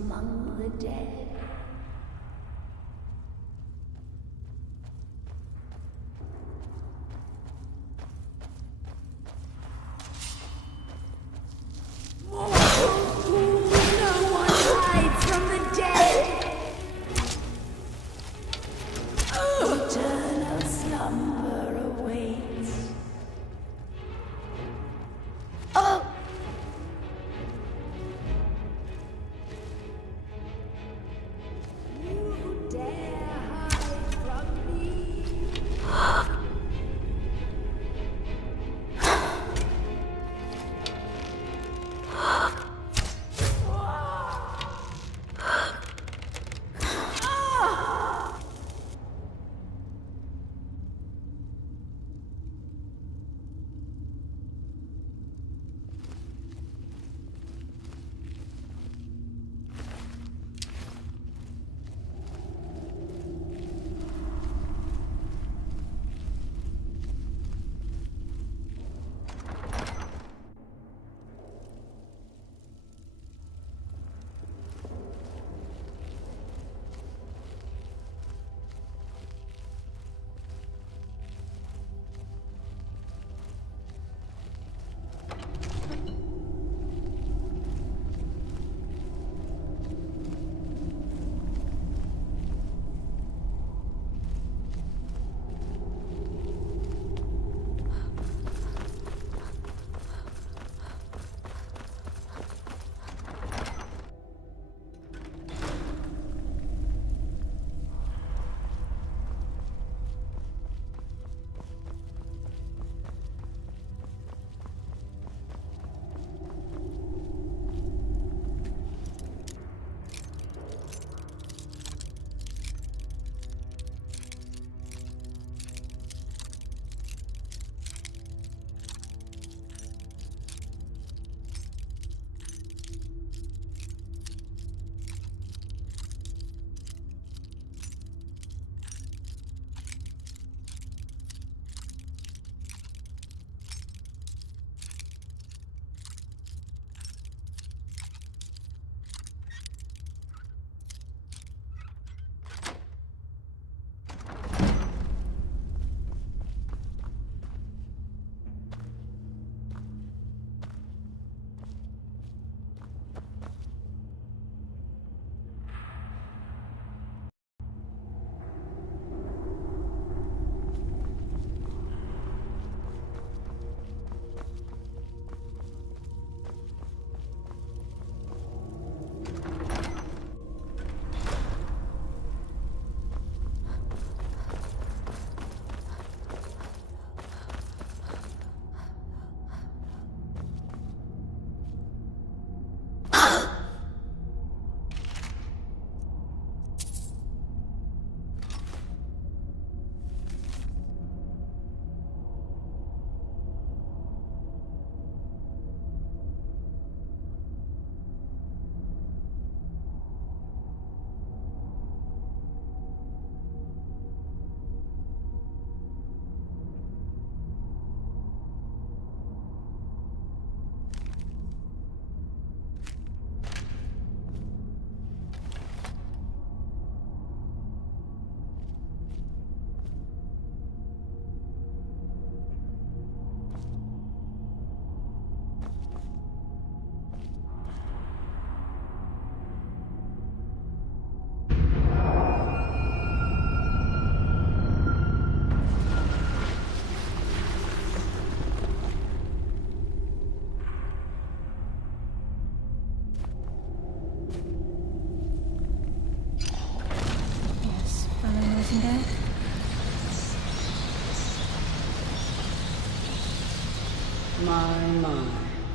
among the dead.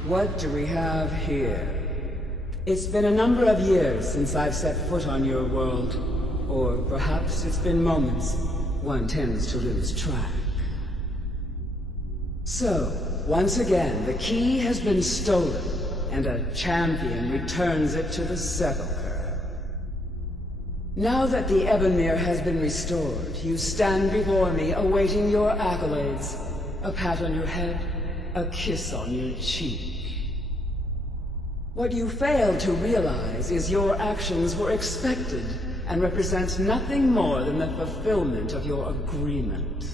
What do we have here? It's been a number of years since I've set foot on your world. Or perhaps it's been moments. One tends to lose track. So, once again, the key has been stolen, and a champion returns it to the Sepulcher. Now that the Ebonmere has been restored, you stand before me awaiting your accolades. A pat on your head, a kiss on your cheek. What you fail to realize is your actions were expected and represent nothing more than the fulfillment of your agreement.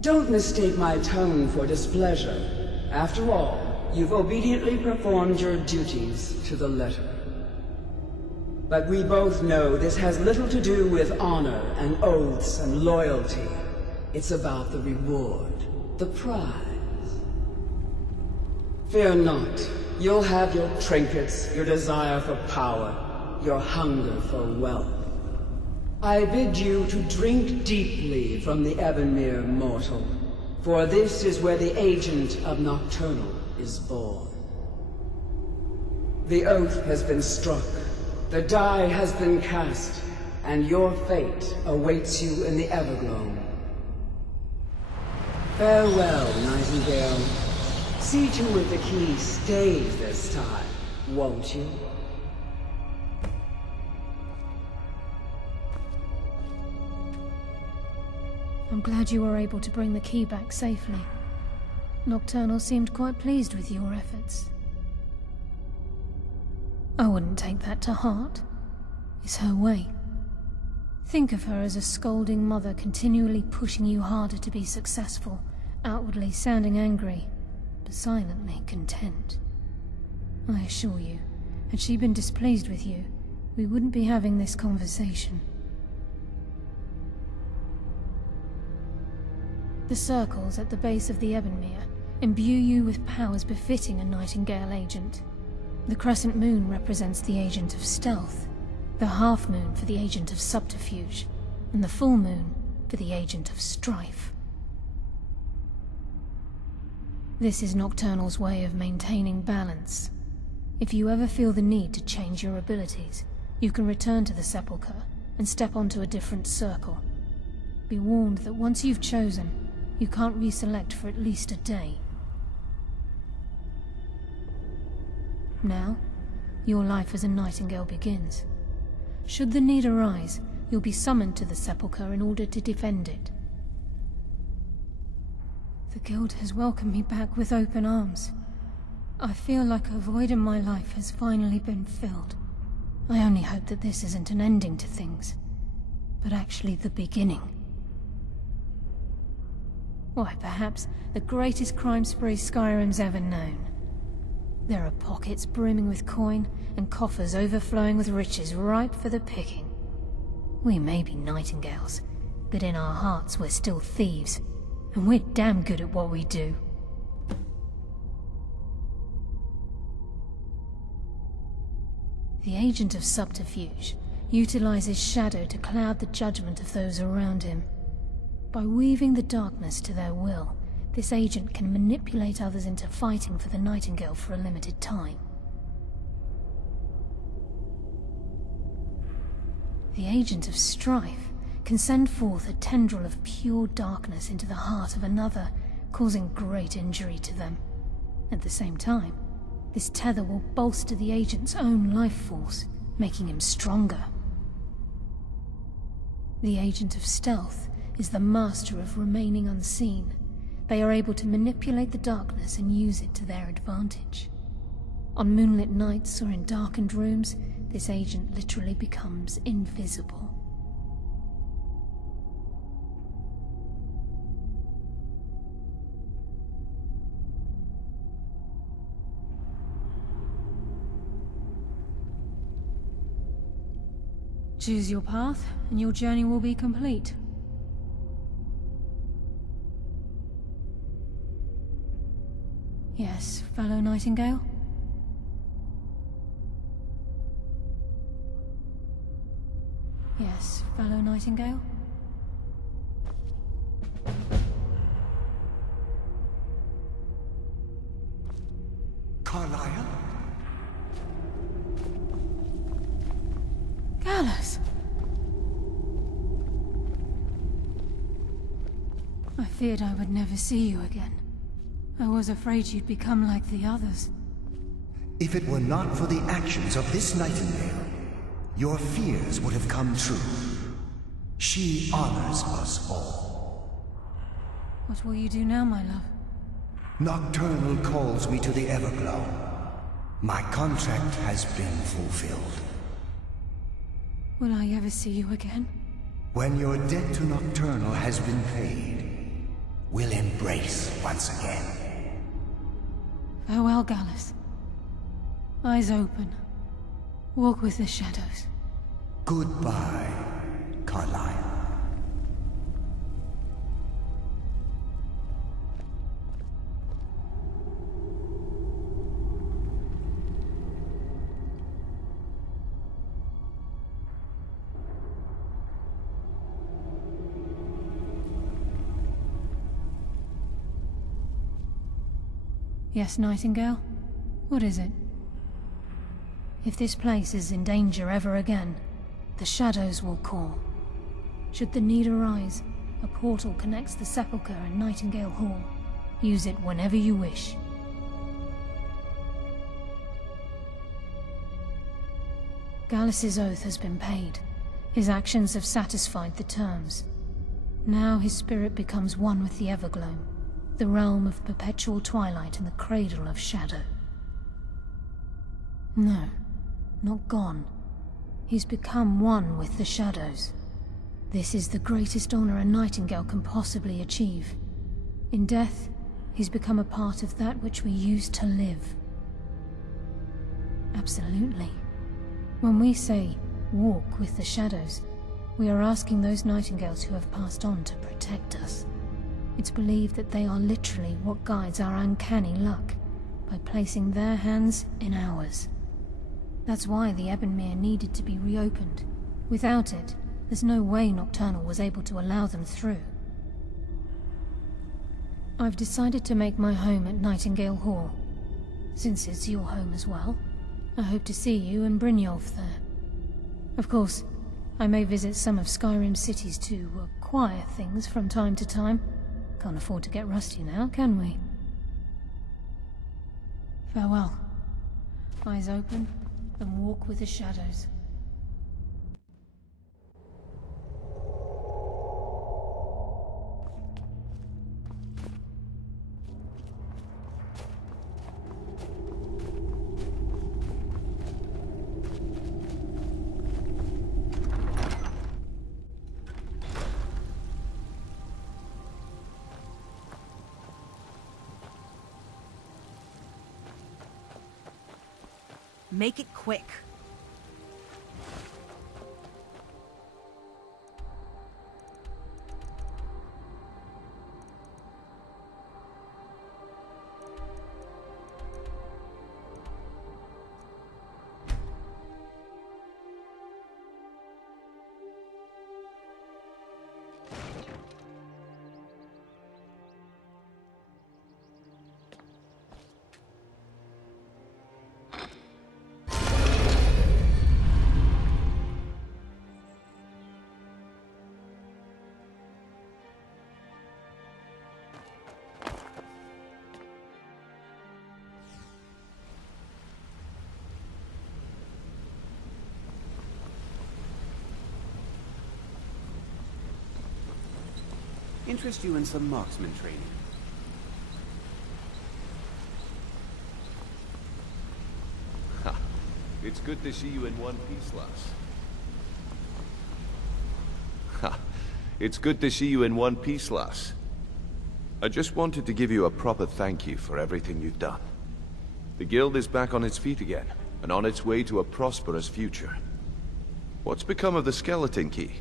Don't mistake my tone for displeasure. After all, you've obediently performed your duties to the letter. But we both know this has little to do with honor and oaths and loyalty. It's about the reward, the prize. Fear not. You'll have your trinkets, your desire for power, your hunger for wealth. I bid you to drink deeply from the Ebonmere mortal, for this is where the agent of Nocturnal is born. The oath has been struck, the die has been cast, and your fate awaits you in the Evergloam. Farewell, Nightingale. See to it the key stays this time, won't you? I'm glad you were able to bring the key back safely. Nocturnal seemed quite pleased with your efforts. I wouldn't take that to heart. It's her way. Think of her as a scolding mother continually pushing you harder to be successful, outwardly sounding angry, but silently content. I assure you, had she been displeased with you, we wouldn't be having this conversation. The circles at the base of the Ebonmere imbue you with powers befitting a Nightingale agent. The crescent moon represents the agent of stealth, the half moon for the agent of subterfuge, and the full moon for the agent of strife. This is Nocturnal's way of maintaining balance. If you ever feel the need to change your abilities, you can return to the Sepulcher and step onto a different circle. Be warned that once you've chosen, you can't reselect for at least a day. Now, your life as a Nightingale begins. Should the need arise, you'll be summoned to the Sepulcher in order to defend it. The Guild has welcomed me back with open arms. I feel like a void in my life has finally been filled. I only hope that this isn't an ending to things, but actually the beginning. Why, perhaps the greatest crime spree Skyrim's ever known. There are pockets brimming with coin, and coffers overflowing with riches ripe for the picking. We may be Nightingales, but in our hearts we're still thieves, and we're damn good at what we do. The agent of subterfuge utilizes shadow to cloud the judgment of those around him. By weaving the darkness to their will, this agent can manipulate others into fighting for the Nightingale for a limited time. The agent of strife can send forth a tendril of pure darkness into the heart of another, causing great injury to them. At the same time, this tether will bolster the agent's own life force, making him stronger. The agent of stealth is the master of remaining unseen. They are able to manipulate the darkness and use it to their advantage. On moonlit nights or in darkened rooms, this agent literally becomes invisible. Choose your path, and your journey will be complete. Yes, fellow Nightingale? Yes, fellow Nightingale? Carlia? Gallus! I feared I would never see you again. I was afraid you'd become like the others. If it were not for the actions of this nightingale, your fears would have come true. She honors us all. What will you do now, my love? Nocturnal calls me to the Everglow. My contract has been fulfilled. Will I ever see you again? When your debt to Nocturnal has been paid, we'll embrace once again. Farewell, Gallus. Eyes open. Walk with the shadows. Goodbye, Carlia. Yes, Nightingale? What is it? If this place is in danger ever again, the shadows will call. Should the need arise, a portal connects the Sepulcher and Nightingale Hall. Use it whenever you wish. Gallus's oath has been paid. His actions have satisfied the terms. Now his spirit becomes one with the Everglow, the realm of perpetual twilight and the cradle of shadow. No, not gone. He's become one with the shadows. This is the greatest honor a Nightingale can possibly achieve. In death, he's become a part of that which we used to live. Absolutely. When we say, walk with the shadows, we are asking those Nightingales who have passed on to protect us. It's believed that they are literally what guides our uncanny luck, by placing their hands in ours. That's why the Ebonmere needed to be reopened. Without it, there's no way Nocturnal was able to allow them through. I've decided to make my home at Nightingale Hall. Since it's your home as well, I hope to see you and Brynjolf there. Of course, I may visit some of Skyrim City's to acquire things from time to time. Can't afford to get rusty now, can we? Farewell. Eyes open, and walk with the shadows. Make it quick. Interest you in some marksman training? Ha! It's good to see you in one piece, lass. Ha! It's good to see you in one piece, lass. I just wanted to give you a proper thank you for everything you've done. The guild is back on its feet again, and on its way to a prosperous future. What's become of the skeleton key?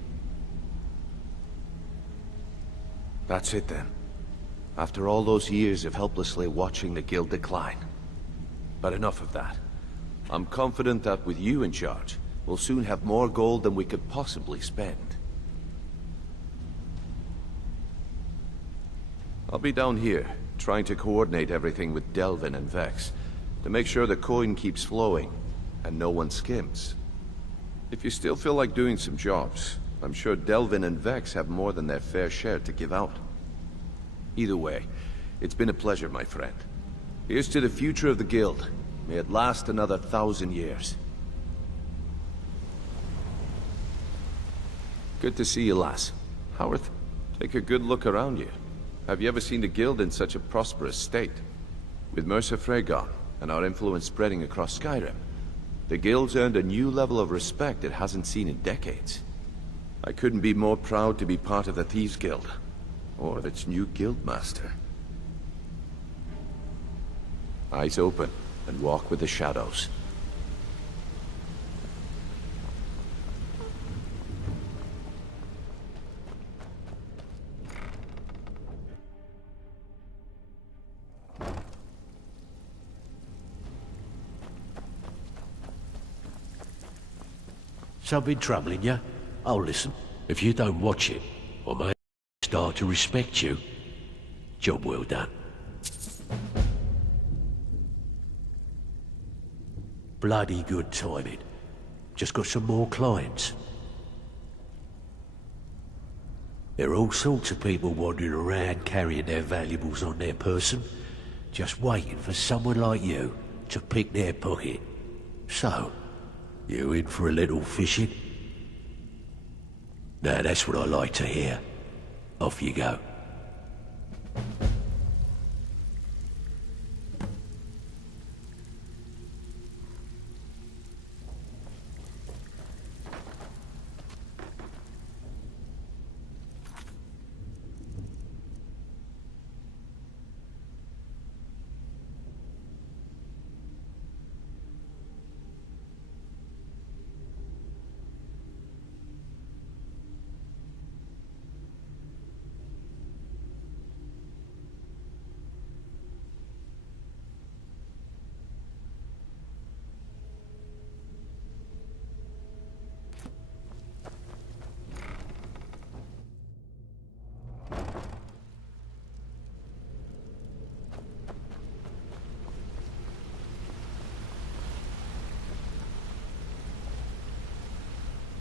That's it then. After all those years of helplessly watching the guild decline. But enough of that. I'm confident that with you in charge, we'll soon have more gold than we could possibly spend. I'll be down here, trying to coordinate everything with Delvin and Vex. to make sure the coin keeps flowing and no one skims. If you still feel like doing some jobs, I'm sure Delvin and Vex have more than their fair share to give out. Either way, it's been a pleasure, my friend. Here's to the future of the Guild. May it last another 1,000 years. Good to see you, lass. Howarth, take a good look around you. Have you ever seen the Guild in such a prosperous state? With Mercer Frey gone, and our influence spreading across Skyrim, the Guild's earned a new level of respect it hasn't seen in decades. I couldn't be more proud to be part of the Thieves Guild, or its new Guildmaster. Eyes open, and walk with the shadows. Something troubling you? I'll listen. If you don't watch it, I may start to respect you. Job well done. Bloody good timing. Just got some more clients. There are all sorts of people wandering around carrying their valuables on their person, just waiting for someone like you to pick their pocket. So, you in for a little fishing? Now that's what I like to hear. Off you go.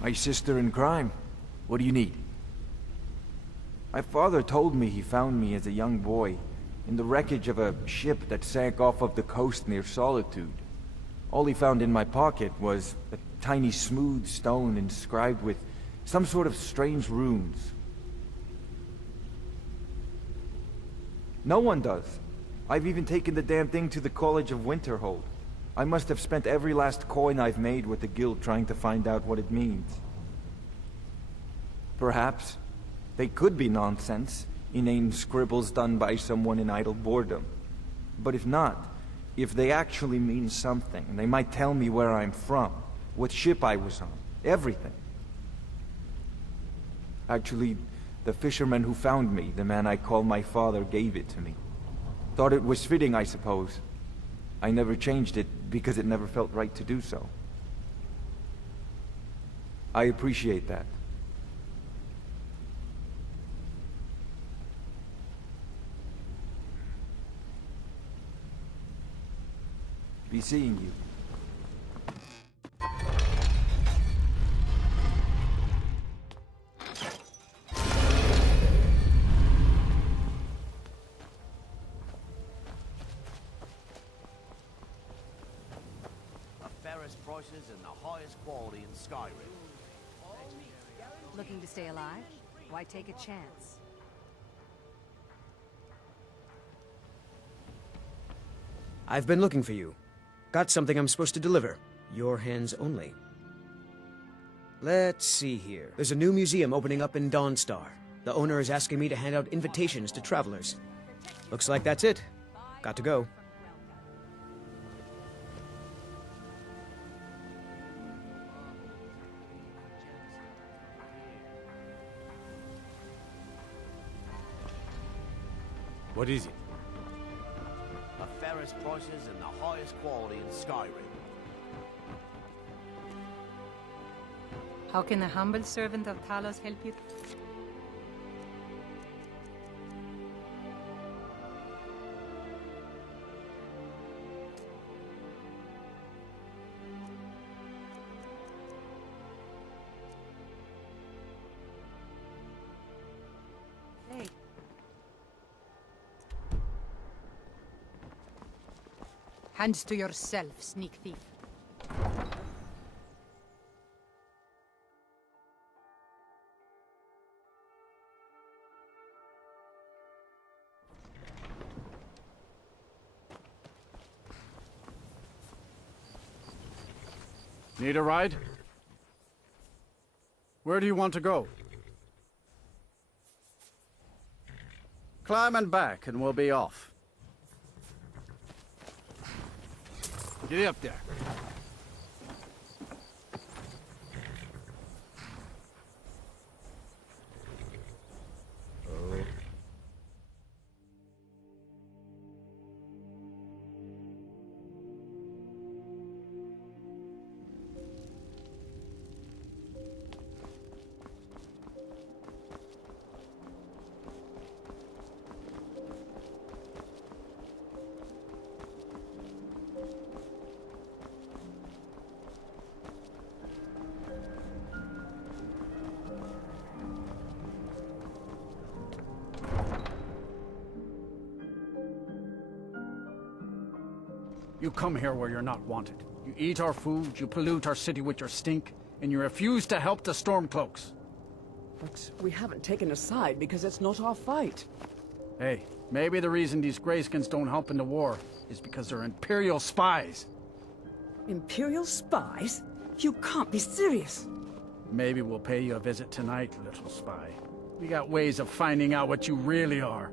My sister in crime. What do you need? My father told me he found me as a young boy in the wreckage of a ship that sank off of the coast near Solitude. All he found in my pocket was a tiny smooth stone inscribed with some sort of strange runes. No one does. I've even taken the damn thing to the College of Winterhold. I must have spent every last coin I've made with the Guild trying to find out what it means. Perhaps they could be nonsense, inane scribbles done by someone in idle boredom. But if not, if they actually mean something, they might tell me where I'm from, what ship I was on, everything. Actually, the fisherman who found me, the man I call my father, gave it to me. Thought it was fitting, I suppose. I never changed it because it never felt right to do so. I appreciate that. Be seeing you. Prices and the highest quality in Skyrim. Looking to stay alive? Why take a chance? I've been looking for you. Got something I'm supposed to deliver. Your hands only. Let's see here. There's a new museum opening up in Dawnstar. The owner is asking me to hand out invitations to travelers. Looks like that's it. Got to go. What is it? The fairest prices and the highest quality in Skyrim. How can the humble servant of Talos help you? Hands to yourself, sneak thief. Need a ride? Where do you want to go? Climb and back, and we'll be off. Get up there. You come here where you're not wanted. You eat our food, you pollute our city with your stink, and you refuse to help the Stormcloaks. But we haven't taken a side because it's not our fight. Hey, maybe the reason these Greyskins don't help in the war is because they're Imperial spies. Imperial spies? You can't be serious. Maybe we'll pay you a visit tonight, little spy. We got ways of finding out what you really are.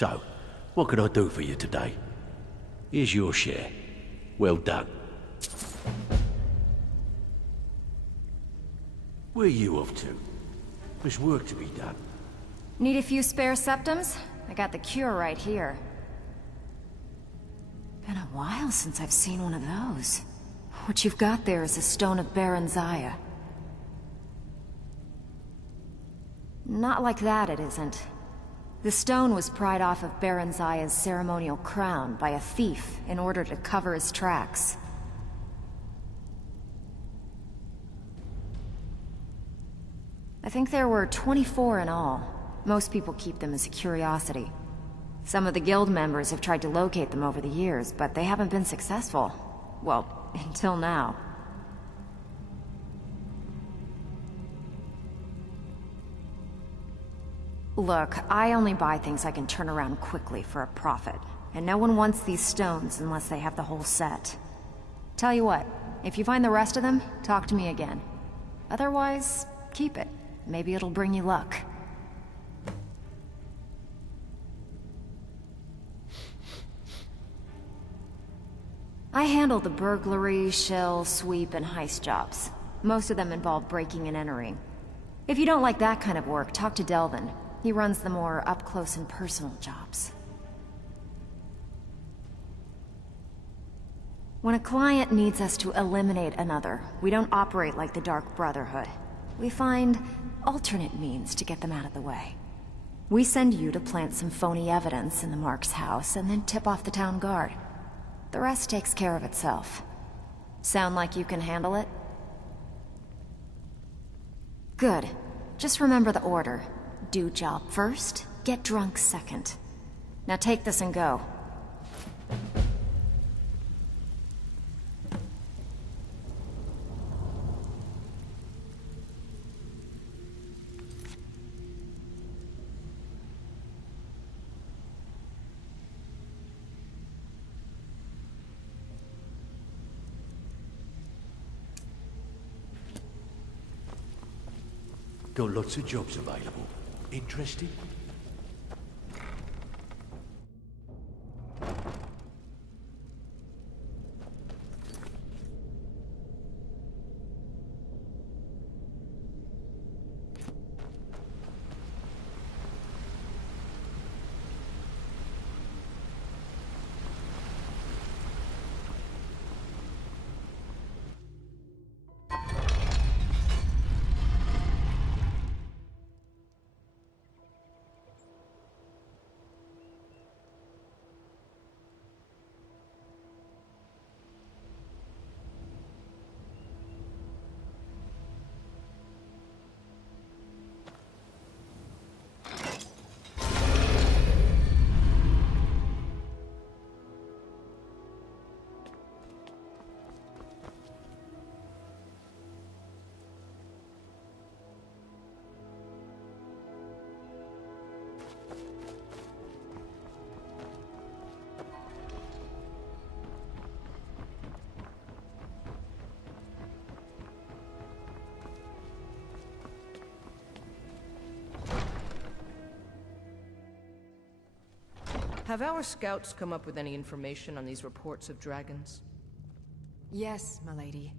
So, what can I do for you today? Here's your share. Well done. Where are you off to? There's work to be done. Need a few spare septums? I got the cure right here. Been a while since I've seen one of those. What you've got there is a stone of Barenziah. Not like that, it isn't. The stone was pried off of Barenziah's ceremonial crown by a thief in order to cover his tracks. I think there were 24 in all. Most people keep them as a curiosity. Some of the guild members have tried to locate them over the years, but they haven't been successful. Well, until now. Look, I only buy things I can turn around quickly for a profit. And no one wants these stones unless they have the whole set. Tell you what, if you find the rest of them, talk to me again. Otherwise, keep it. Maybe it'll bring you luck. I handle the burglary, shell, sweep, and heist jobs. Most of them involve breaking and entering. If you don't like that kind of work, talk to Delvin. He runs the more up-close and personal jobs. When a client needs us to eliminate another, we don't operate like the Dark Brotherhood. We find alternate means to get them out of the way. We send you to plant some phony evidence in the Mark's house and then tip off the town guard. The rest takes care of itself. Sound like you can handle it? Good. Just remember the order. Do job first, get drunk second. Now take this and go. Got lots of jobs available. Interested? Have our scouts come up with any information on these reports of dragons? Yes, milady.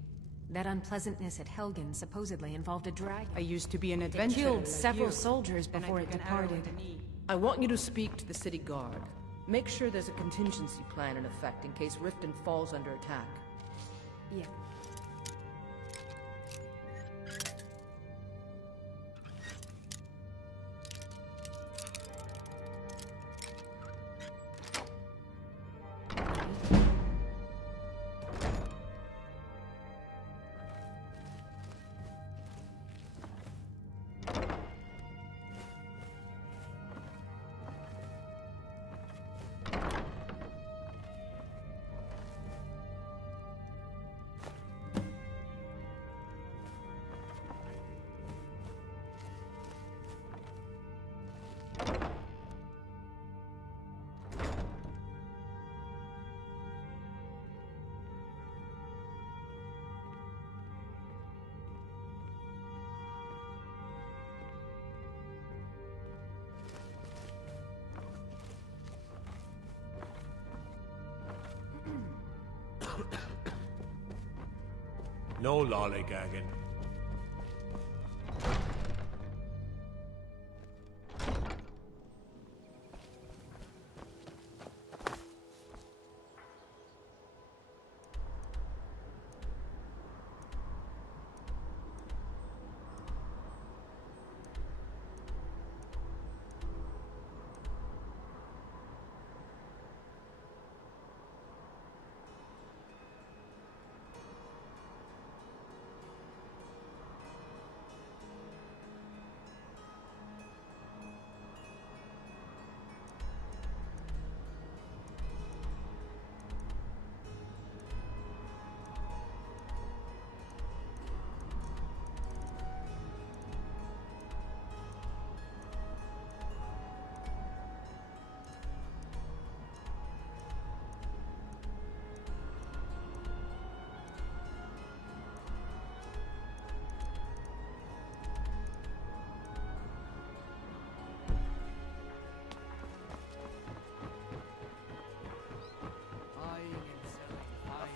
That unpleasantness at Helgen supposedly involved a dragon. I used to be an It adventurer. killed like several you. soldiers before it departed. I want you to speak to the city guard. Make sure there's a contingency plan in effect in case Riften falls under attack. Yeah. No lollygagging.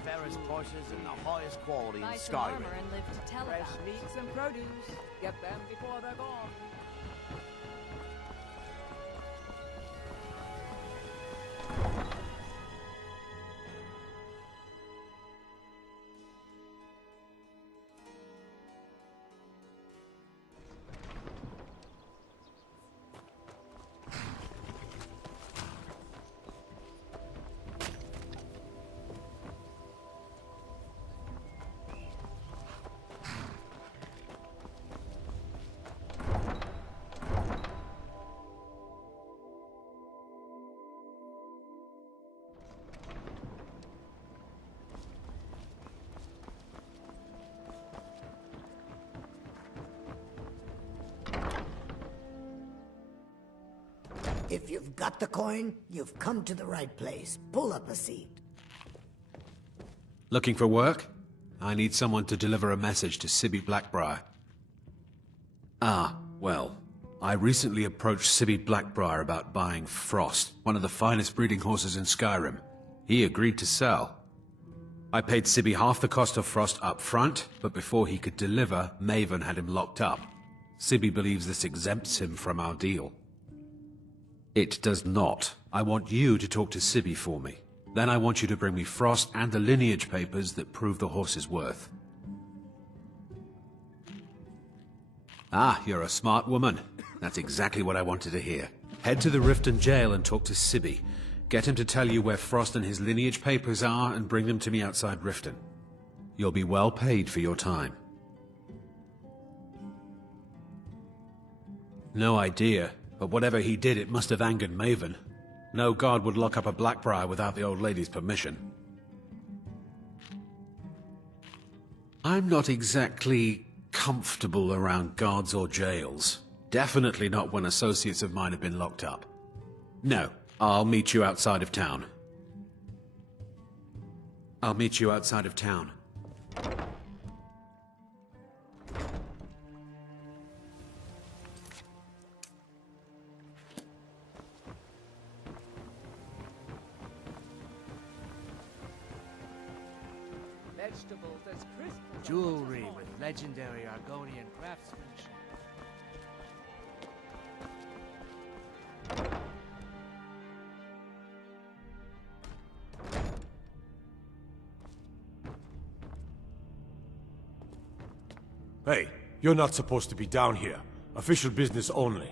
Fairest prices and the highest quality Buy in some Skyrim. armor and live to tell Fresh about it. meats and produce. Get them before they're gone. If you've got the coin, you've come to the right place. Pull up a seat. Looking for work? I need someone to deliver a message to Sibby Blackbriar. Ah, well, I recently approached Sibby Blackbriar about buying Frost, one of the finest breeding horses in Skyrim. He agreed to sell. I paid Sibby half the cost of Frost up front, but before he could deliver, Maven had him locked up. Sibby believes this exempts him from our deal. It does not. I want you to talk to Sibby for me. Then I want you to bring me Frost and the lineage papers that prove the horse's worth. Ah, you're a smart woman. That's exactly what I wanted to hear. Head to the Riften jail and talk to Sibby. Get him to tell you where Frost and his lineage papers are and bring them to me outside Riften. You'll be well paid for your time. No idea, but whatever he did, it must have angered Maven. No guard would lock up a Blackbriar without the old lady's permission. I'm not exactly comfortable around guards or jails. Definitely not when associates of mine have been locked up. No, I'll meet you outside of town. I'll meet you outside of town. Vegetables as crisp as jewelry with legendary Argonian craftsmanship. Hey, you're not supposed to be down here. Official business only.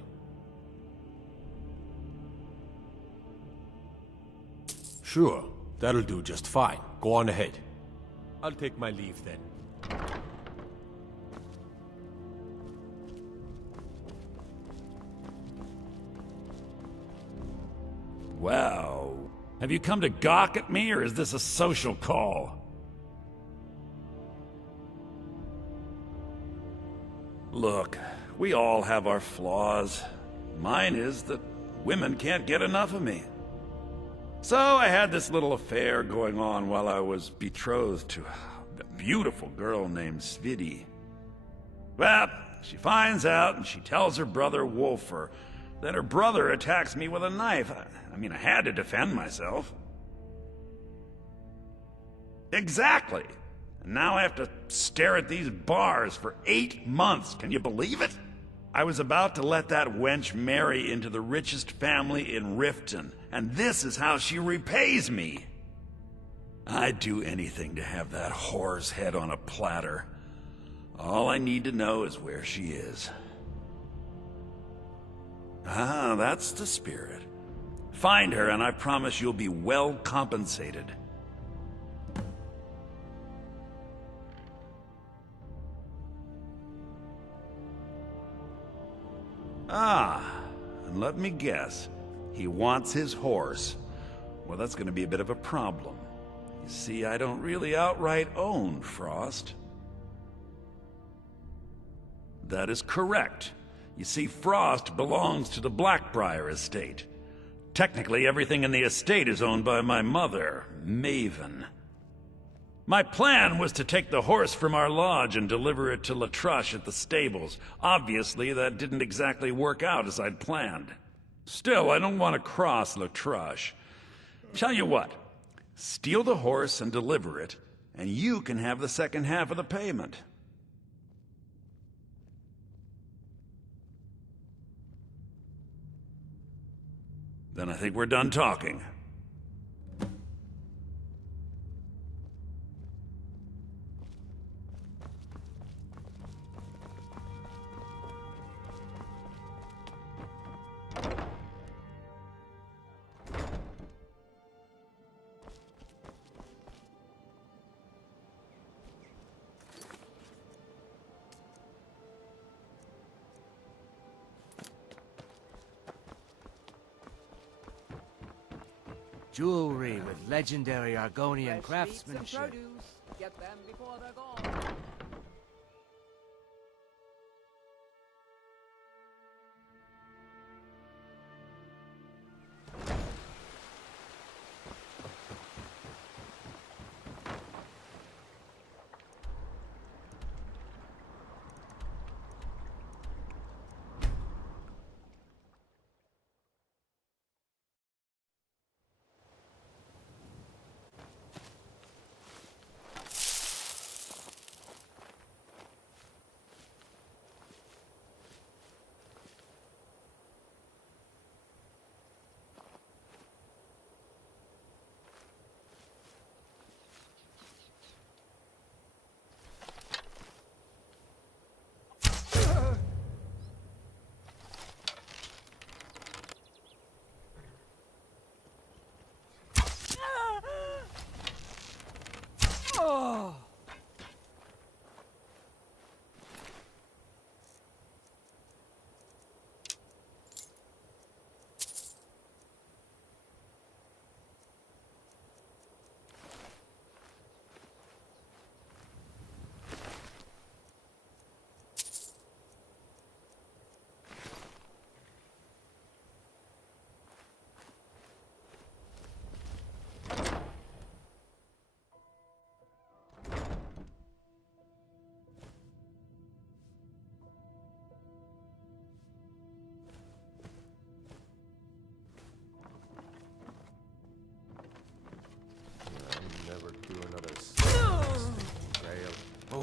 Sure, that'll do just fine. Go on ahead. I'll take my leave then. Wow. Have you come to gawk at me, or is this a social call? Look, we all have our flaws. Mine is that women can't get enough of me. So I had this little affair going on while I was betrothed to a beautiful girl named Svidi. Well, she finds out and she tells her brother Wolfer. Then her brother attacks me with a knife. I mean, I had to defend myself. Exactly. And now I have to stare at these bars for 8 months. Can you believe it? I was about to let that wench marry into the richest family in Riften, and this is how she repays me. I'd do anything to have that whore's head on a platter. All I need to know is where she is. Ah, that's the spirit. Find her, and I promise you'll be well compensated. Ah, and let me guess. He wants his horse. Well, that's going to be a bit of a problem. You see, I don't really outright own Frost. That is correct. You see, Frost belongs to the Blackbriar estate. Technically, everything in the estate is owned by my mother, Maven. My plan was to take the horse from our lodge and deliver it to Latrush at the stables. Obviously, that didn't exactly work out as I'd planned. Still, I don't want to cross Latrush. Tell you what, steal the horse and deliver it, and you can have the second half of the payment. Then I think we're done talking. Jewelry with legendary Argonian craftsmanship. Get them before they're gone.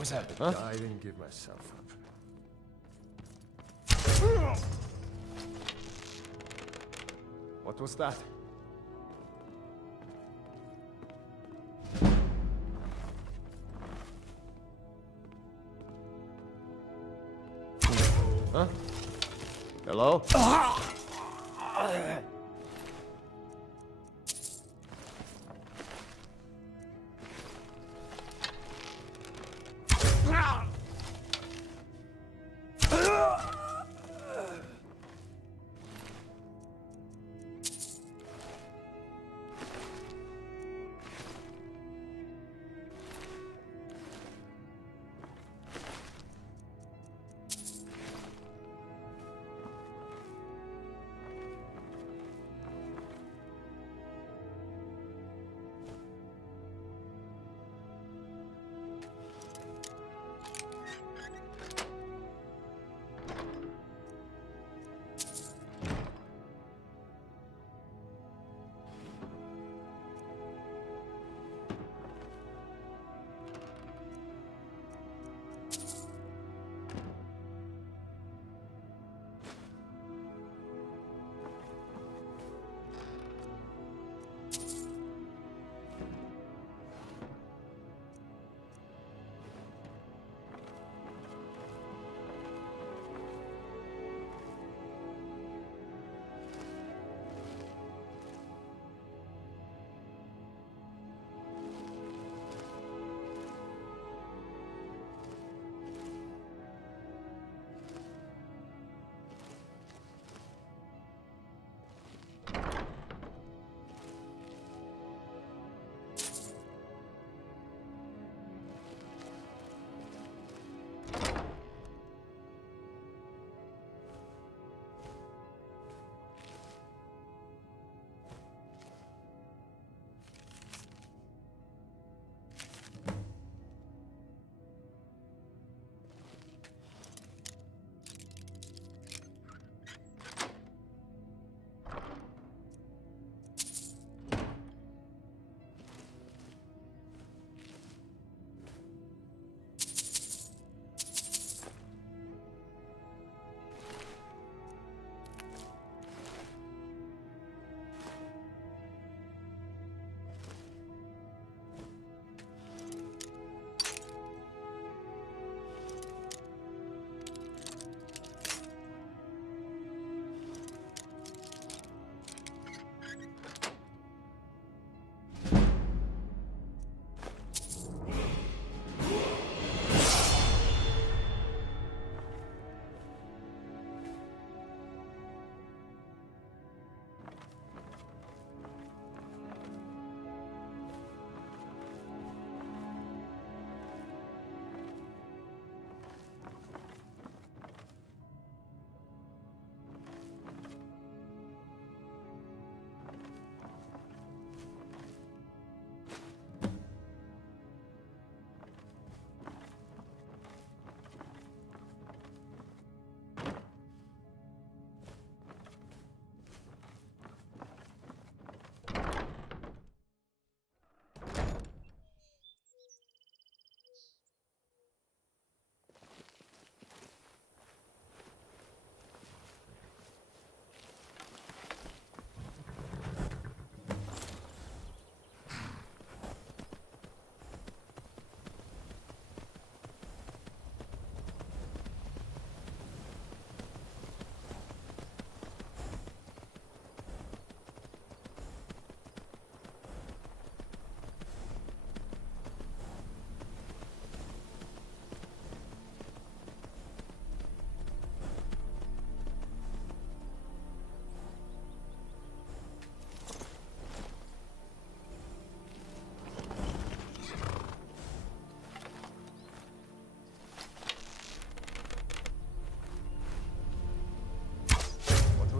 always have it. Huh? I didn't give myself up. What was that? Huh? Hello?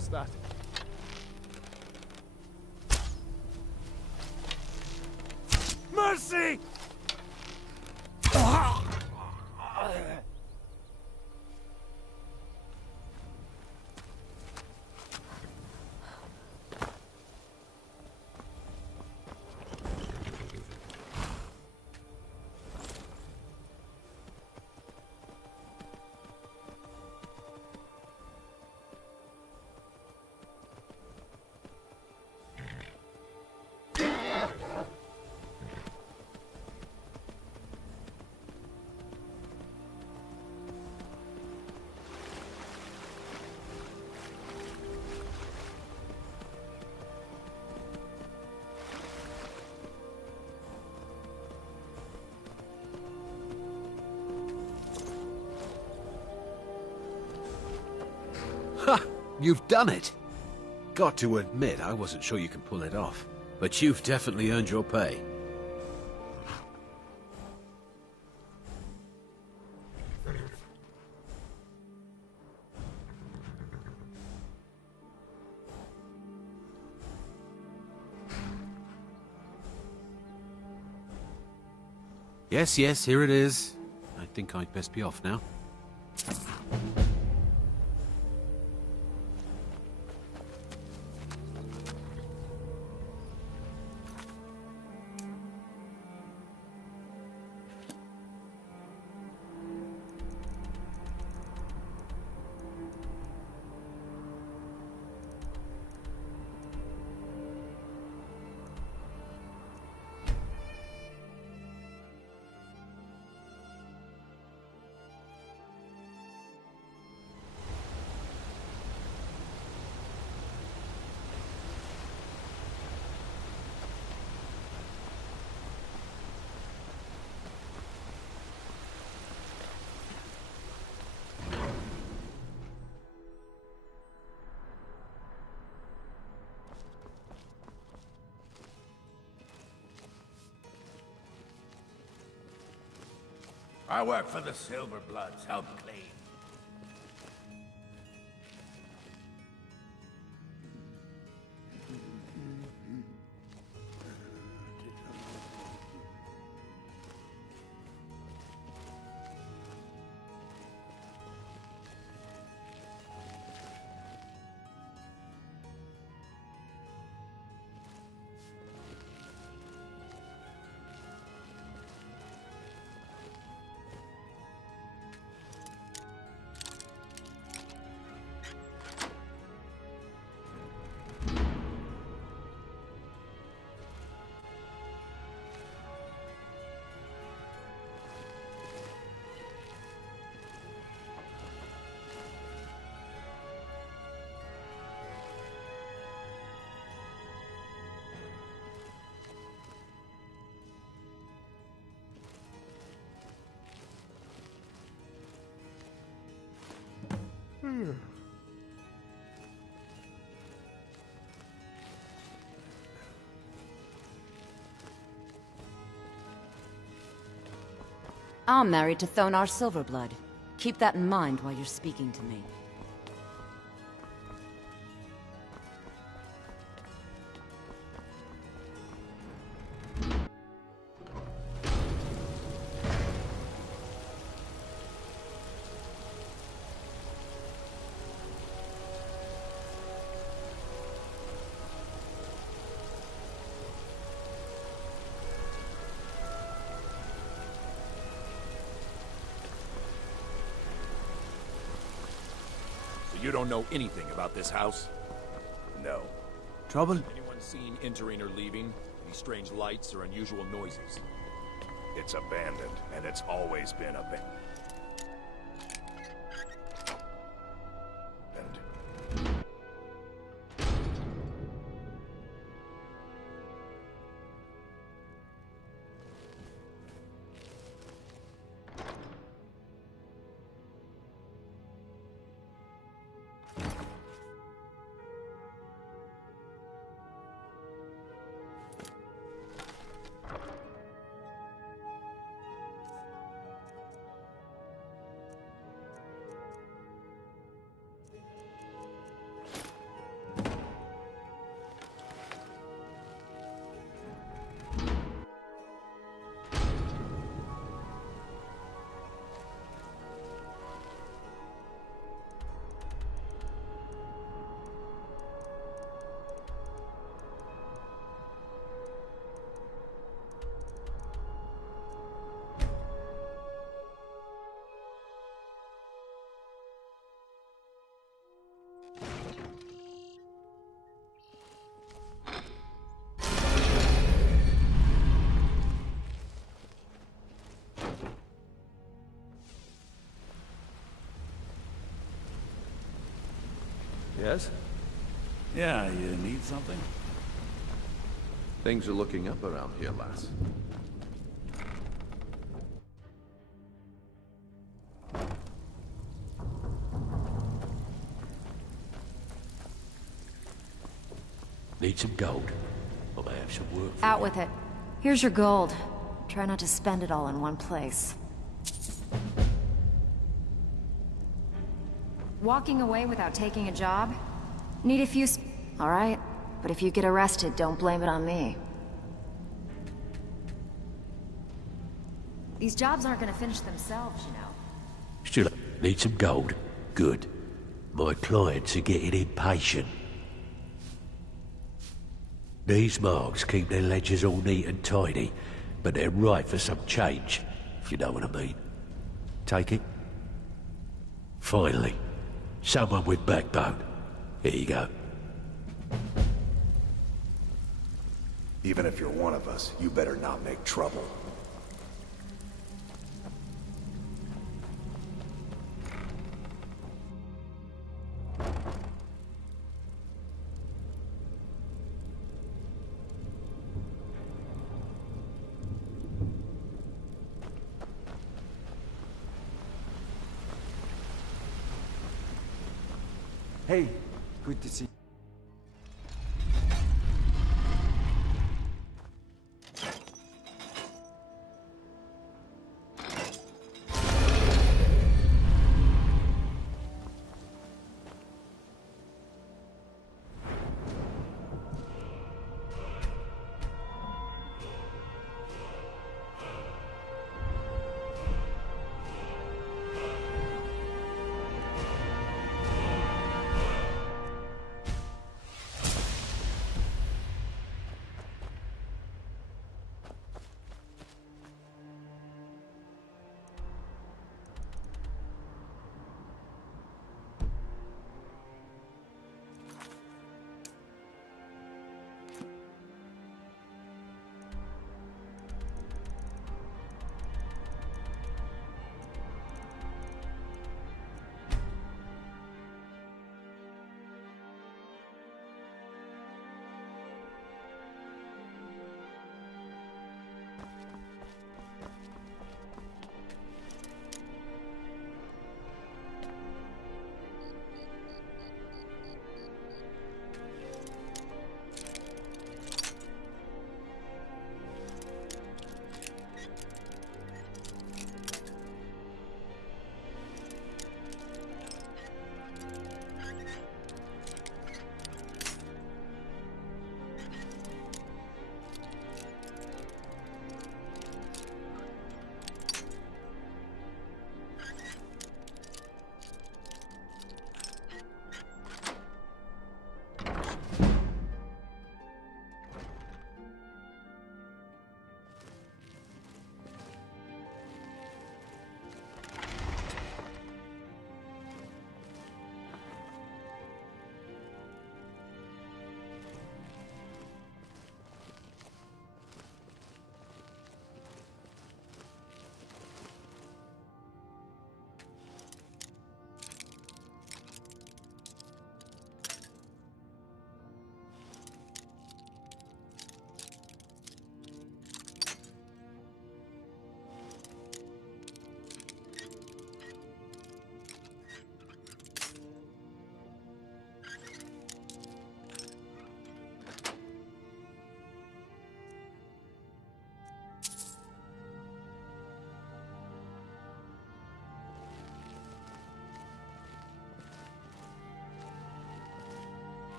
Was that? Mercy! Ha! You've done it! Got to admit, I wasn't sure you could pull it off. But you've definitely earned your pay. Yes, yes, here it is. I think I'd best be off now. I work for the Silverbloods, help clean. I'm married to Thonar Silverblood. Keep that in mind while you're speaking to me. You don't know anything about this house? No. Trouble? Anyone seen entering or leaving? Any strange lights or unusual noises? It's abandoned, and it's always been abandoned. Yes? Yeah, you need something? Things are looking up around here, lass. Need some gold? I may have some work for Out you. with it. Here's your gold. Try not to spend it all in one place. Walking away without taking a job? Need a few Alright, but if you get arrested, don't blame it on me. These jobs aren't gonna finish themselves, you know. Still, need some gold? Good. My clients are getting impatient. These marks keep their ledgers all neat and tidy, but they're ripe for some change, if you know what I mean. Take it? Finally, someone with backbone. Here you go. Even if you're one of us, you better not make trouble. Hey, good to see you.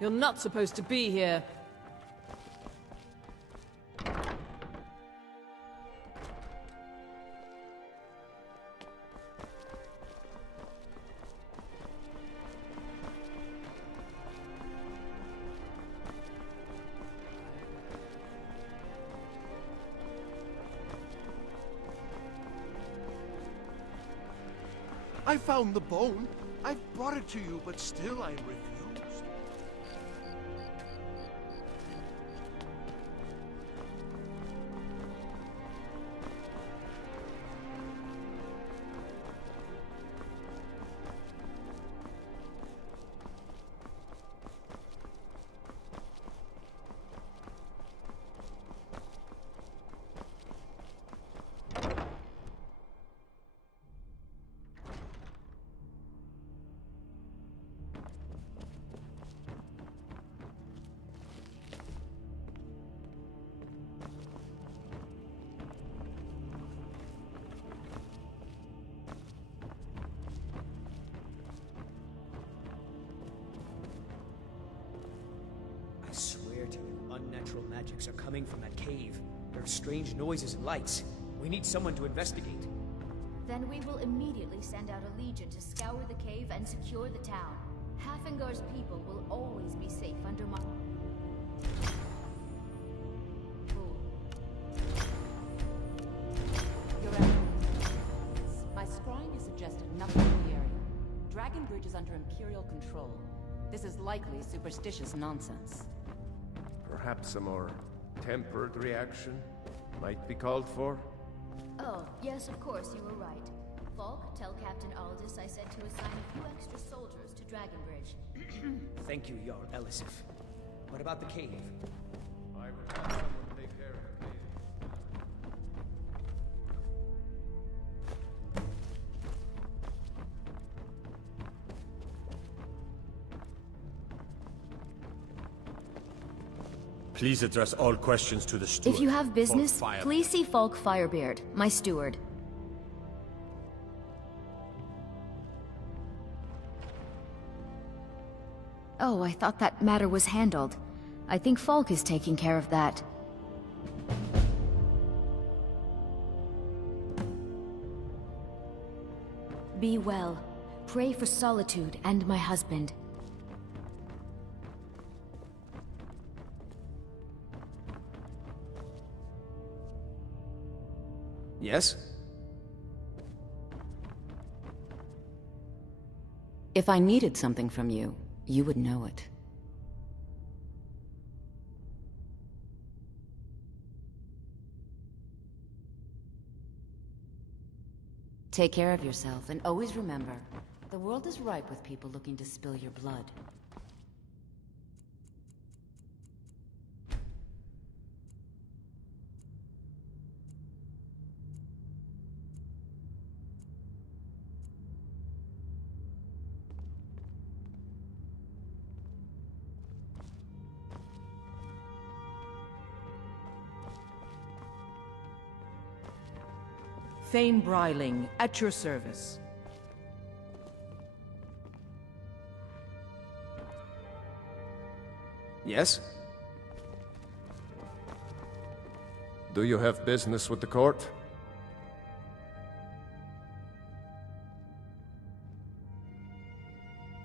You're not supposed to be here. I found the bone. I've brought it to you, but still I refuse. magics are coming from that cave. There are strange noises and lights. We need someone to investigate. Then we will immediately send out a legion to scour the cave and secure the town. Hafengar's people will always be safe under my... Your Excellency, my scrying has suggested nothing in the area. Dragon Bridge is under Imperial control. This is likely superstitious nonsense. Perhaps a more tempered reaction might be called for? Oh, yes, of course, you were right. Falk, tell Captain Aldous I said to assign a few extra soldiers to Dragonbridge. Thank you, Jarl Elisif. What about the cave? I would have someone take care of the cave. Please address all questions to the steward. If you have business, please see Falk Firebeard, my steward. Oh, I thought that matter was handled. I think Falk is taking care of that. Be well. Pray for Solitude and my husband. Yes? If I needed something from you, you would know it. Take care of yourself, and always remember, the world is ripe with people looking to spill your blood. Thane Bryling, at your service. Yes? Do you have business with the court?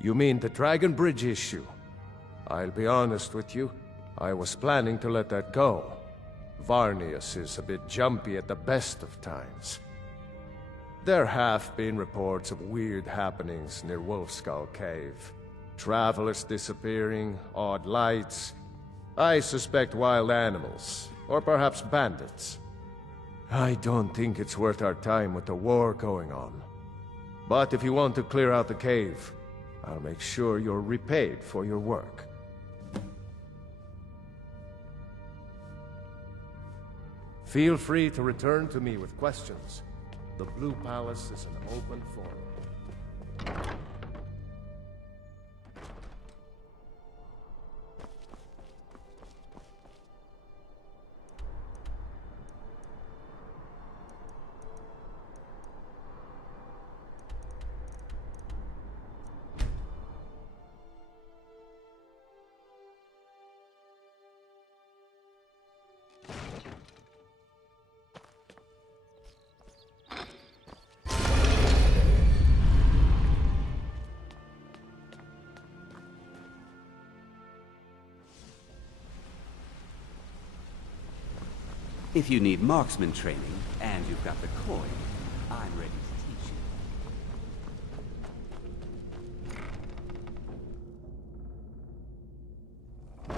You mean the Dragon Bridge issue? I'll be honest with you. I was planning to let that go. Varnius is a bit jumpy at the best of times. There have been reports of weird happenings near Wolfskull Cave. Travelers disappearing, odd lights. I suspect wild animals, or perhaps bandits. I don't think it's worth our time with the war going on. But if you want to clear out the cave, I'll make sure you're repaid for your work. Feel free to return to me with questions. The Blue Palace is an open forum. If you need marksman training, and you've got the coin, I'm ready to teach you.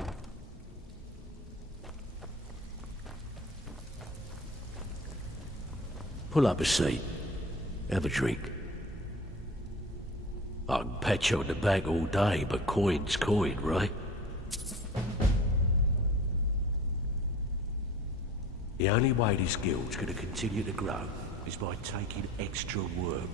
Pull up a seat. Have a drink. I can pat you on the back all day, but coin's coin, right? The only way this guild's gonna continue to grow is by taking extra work.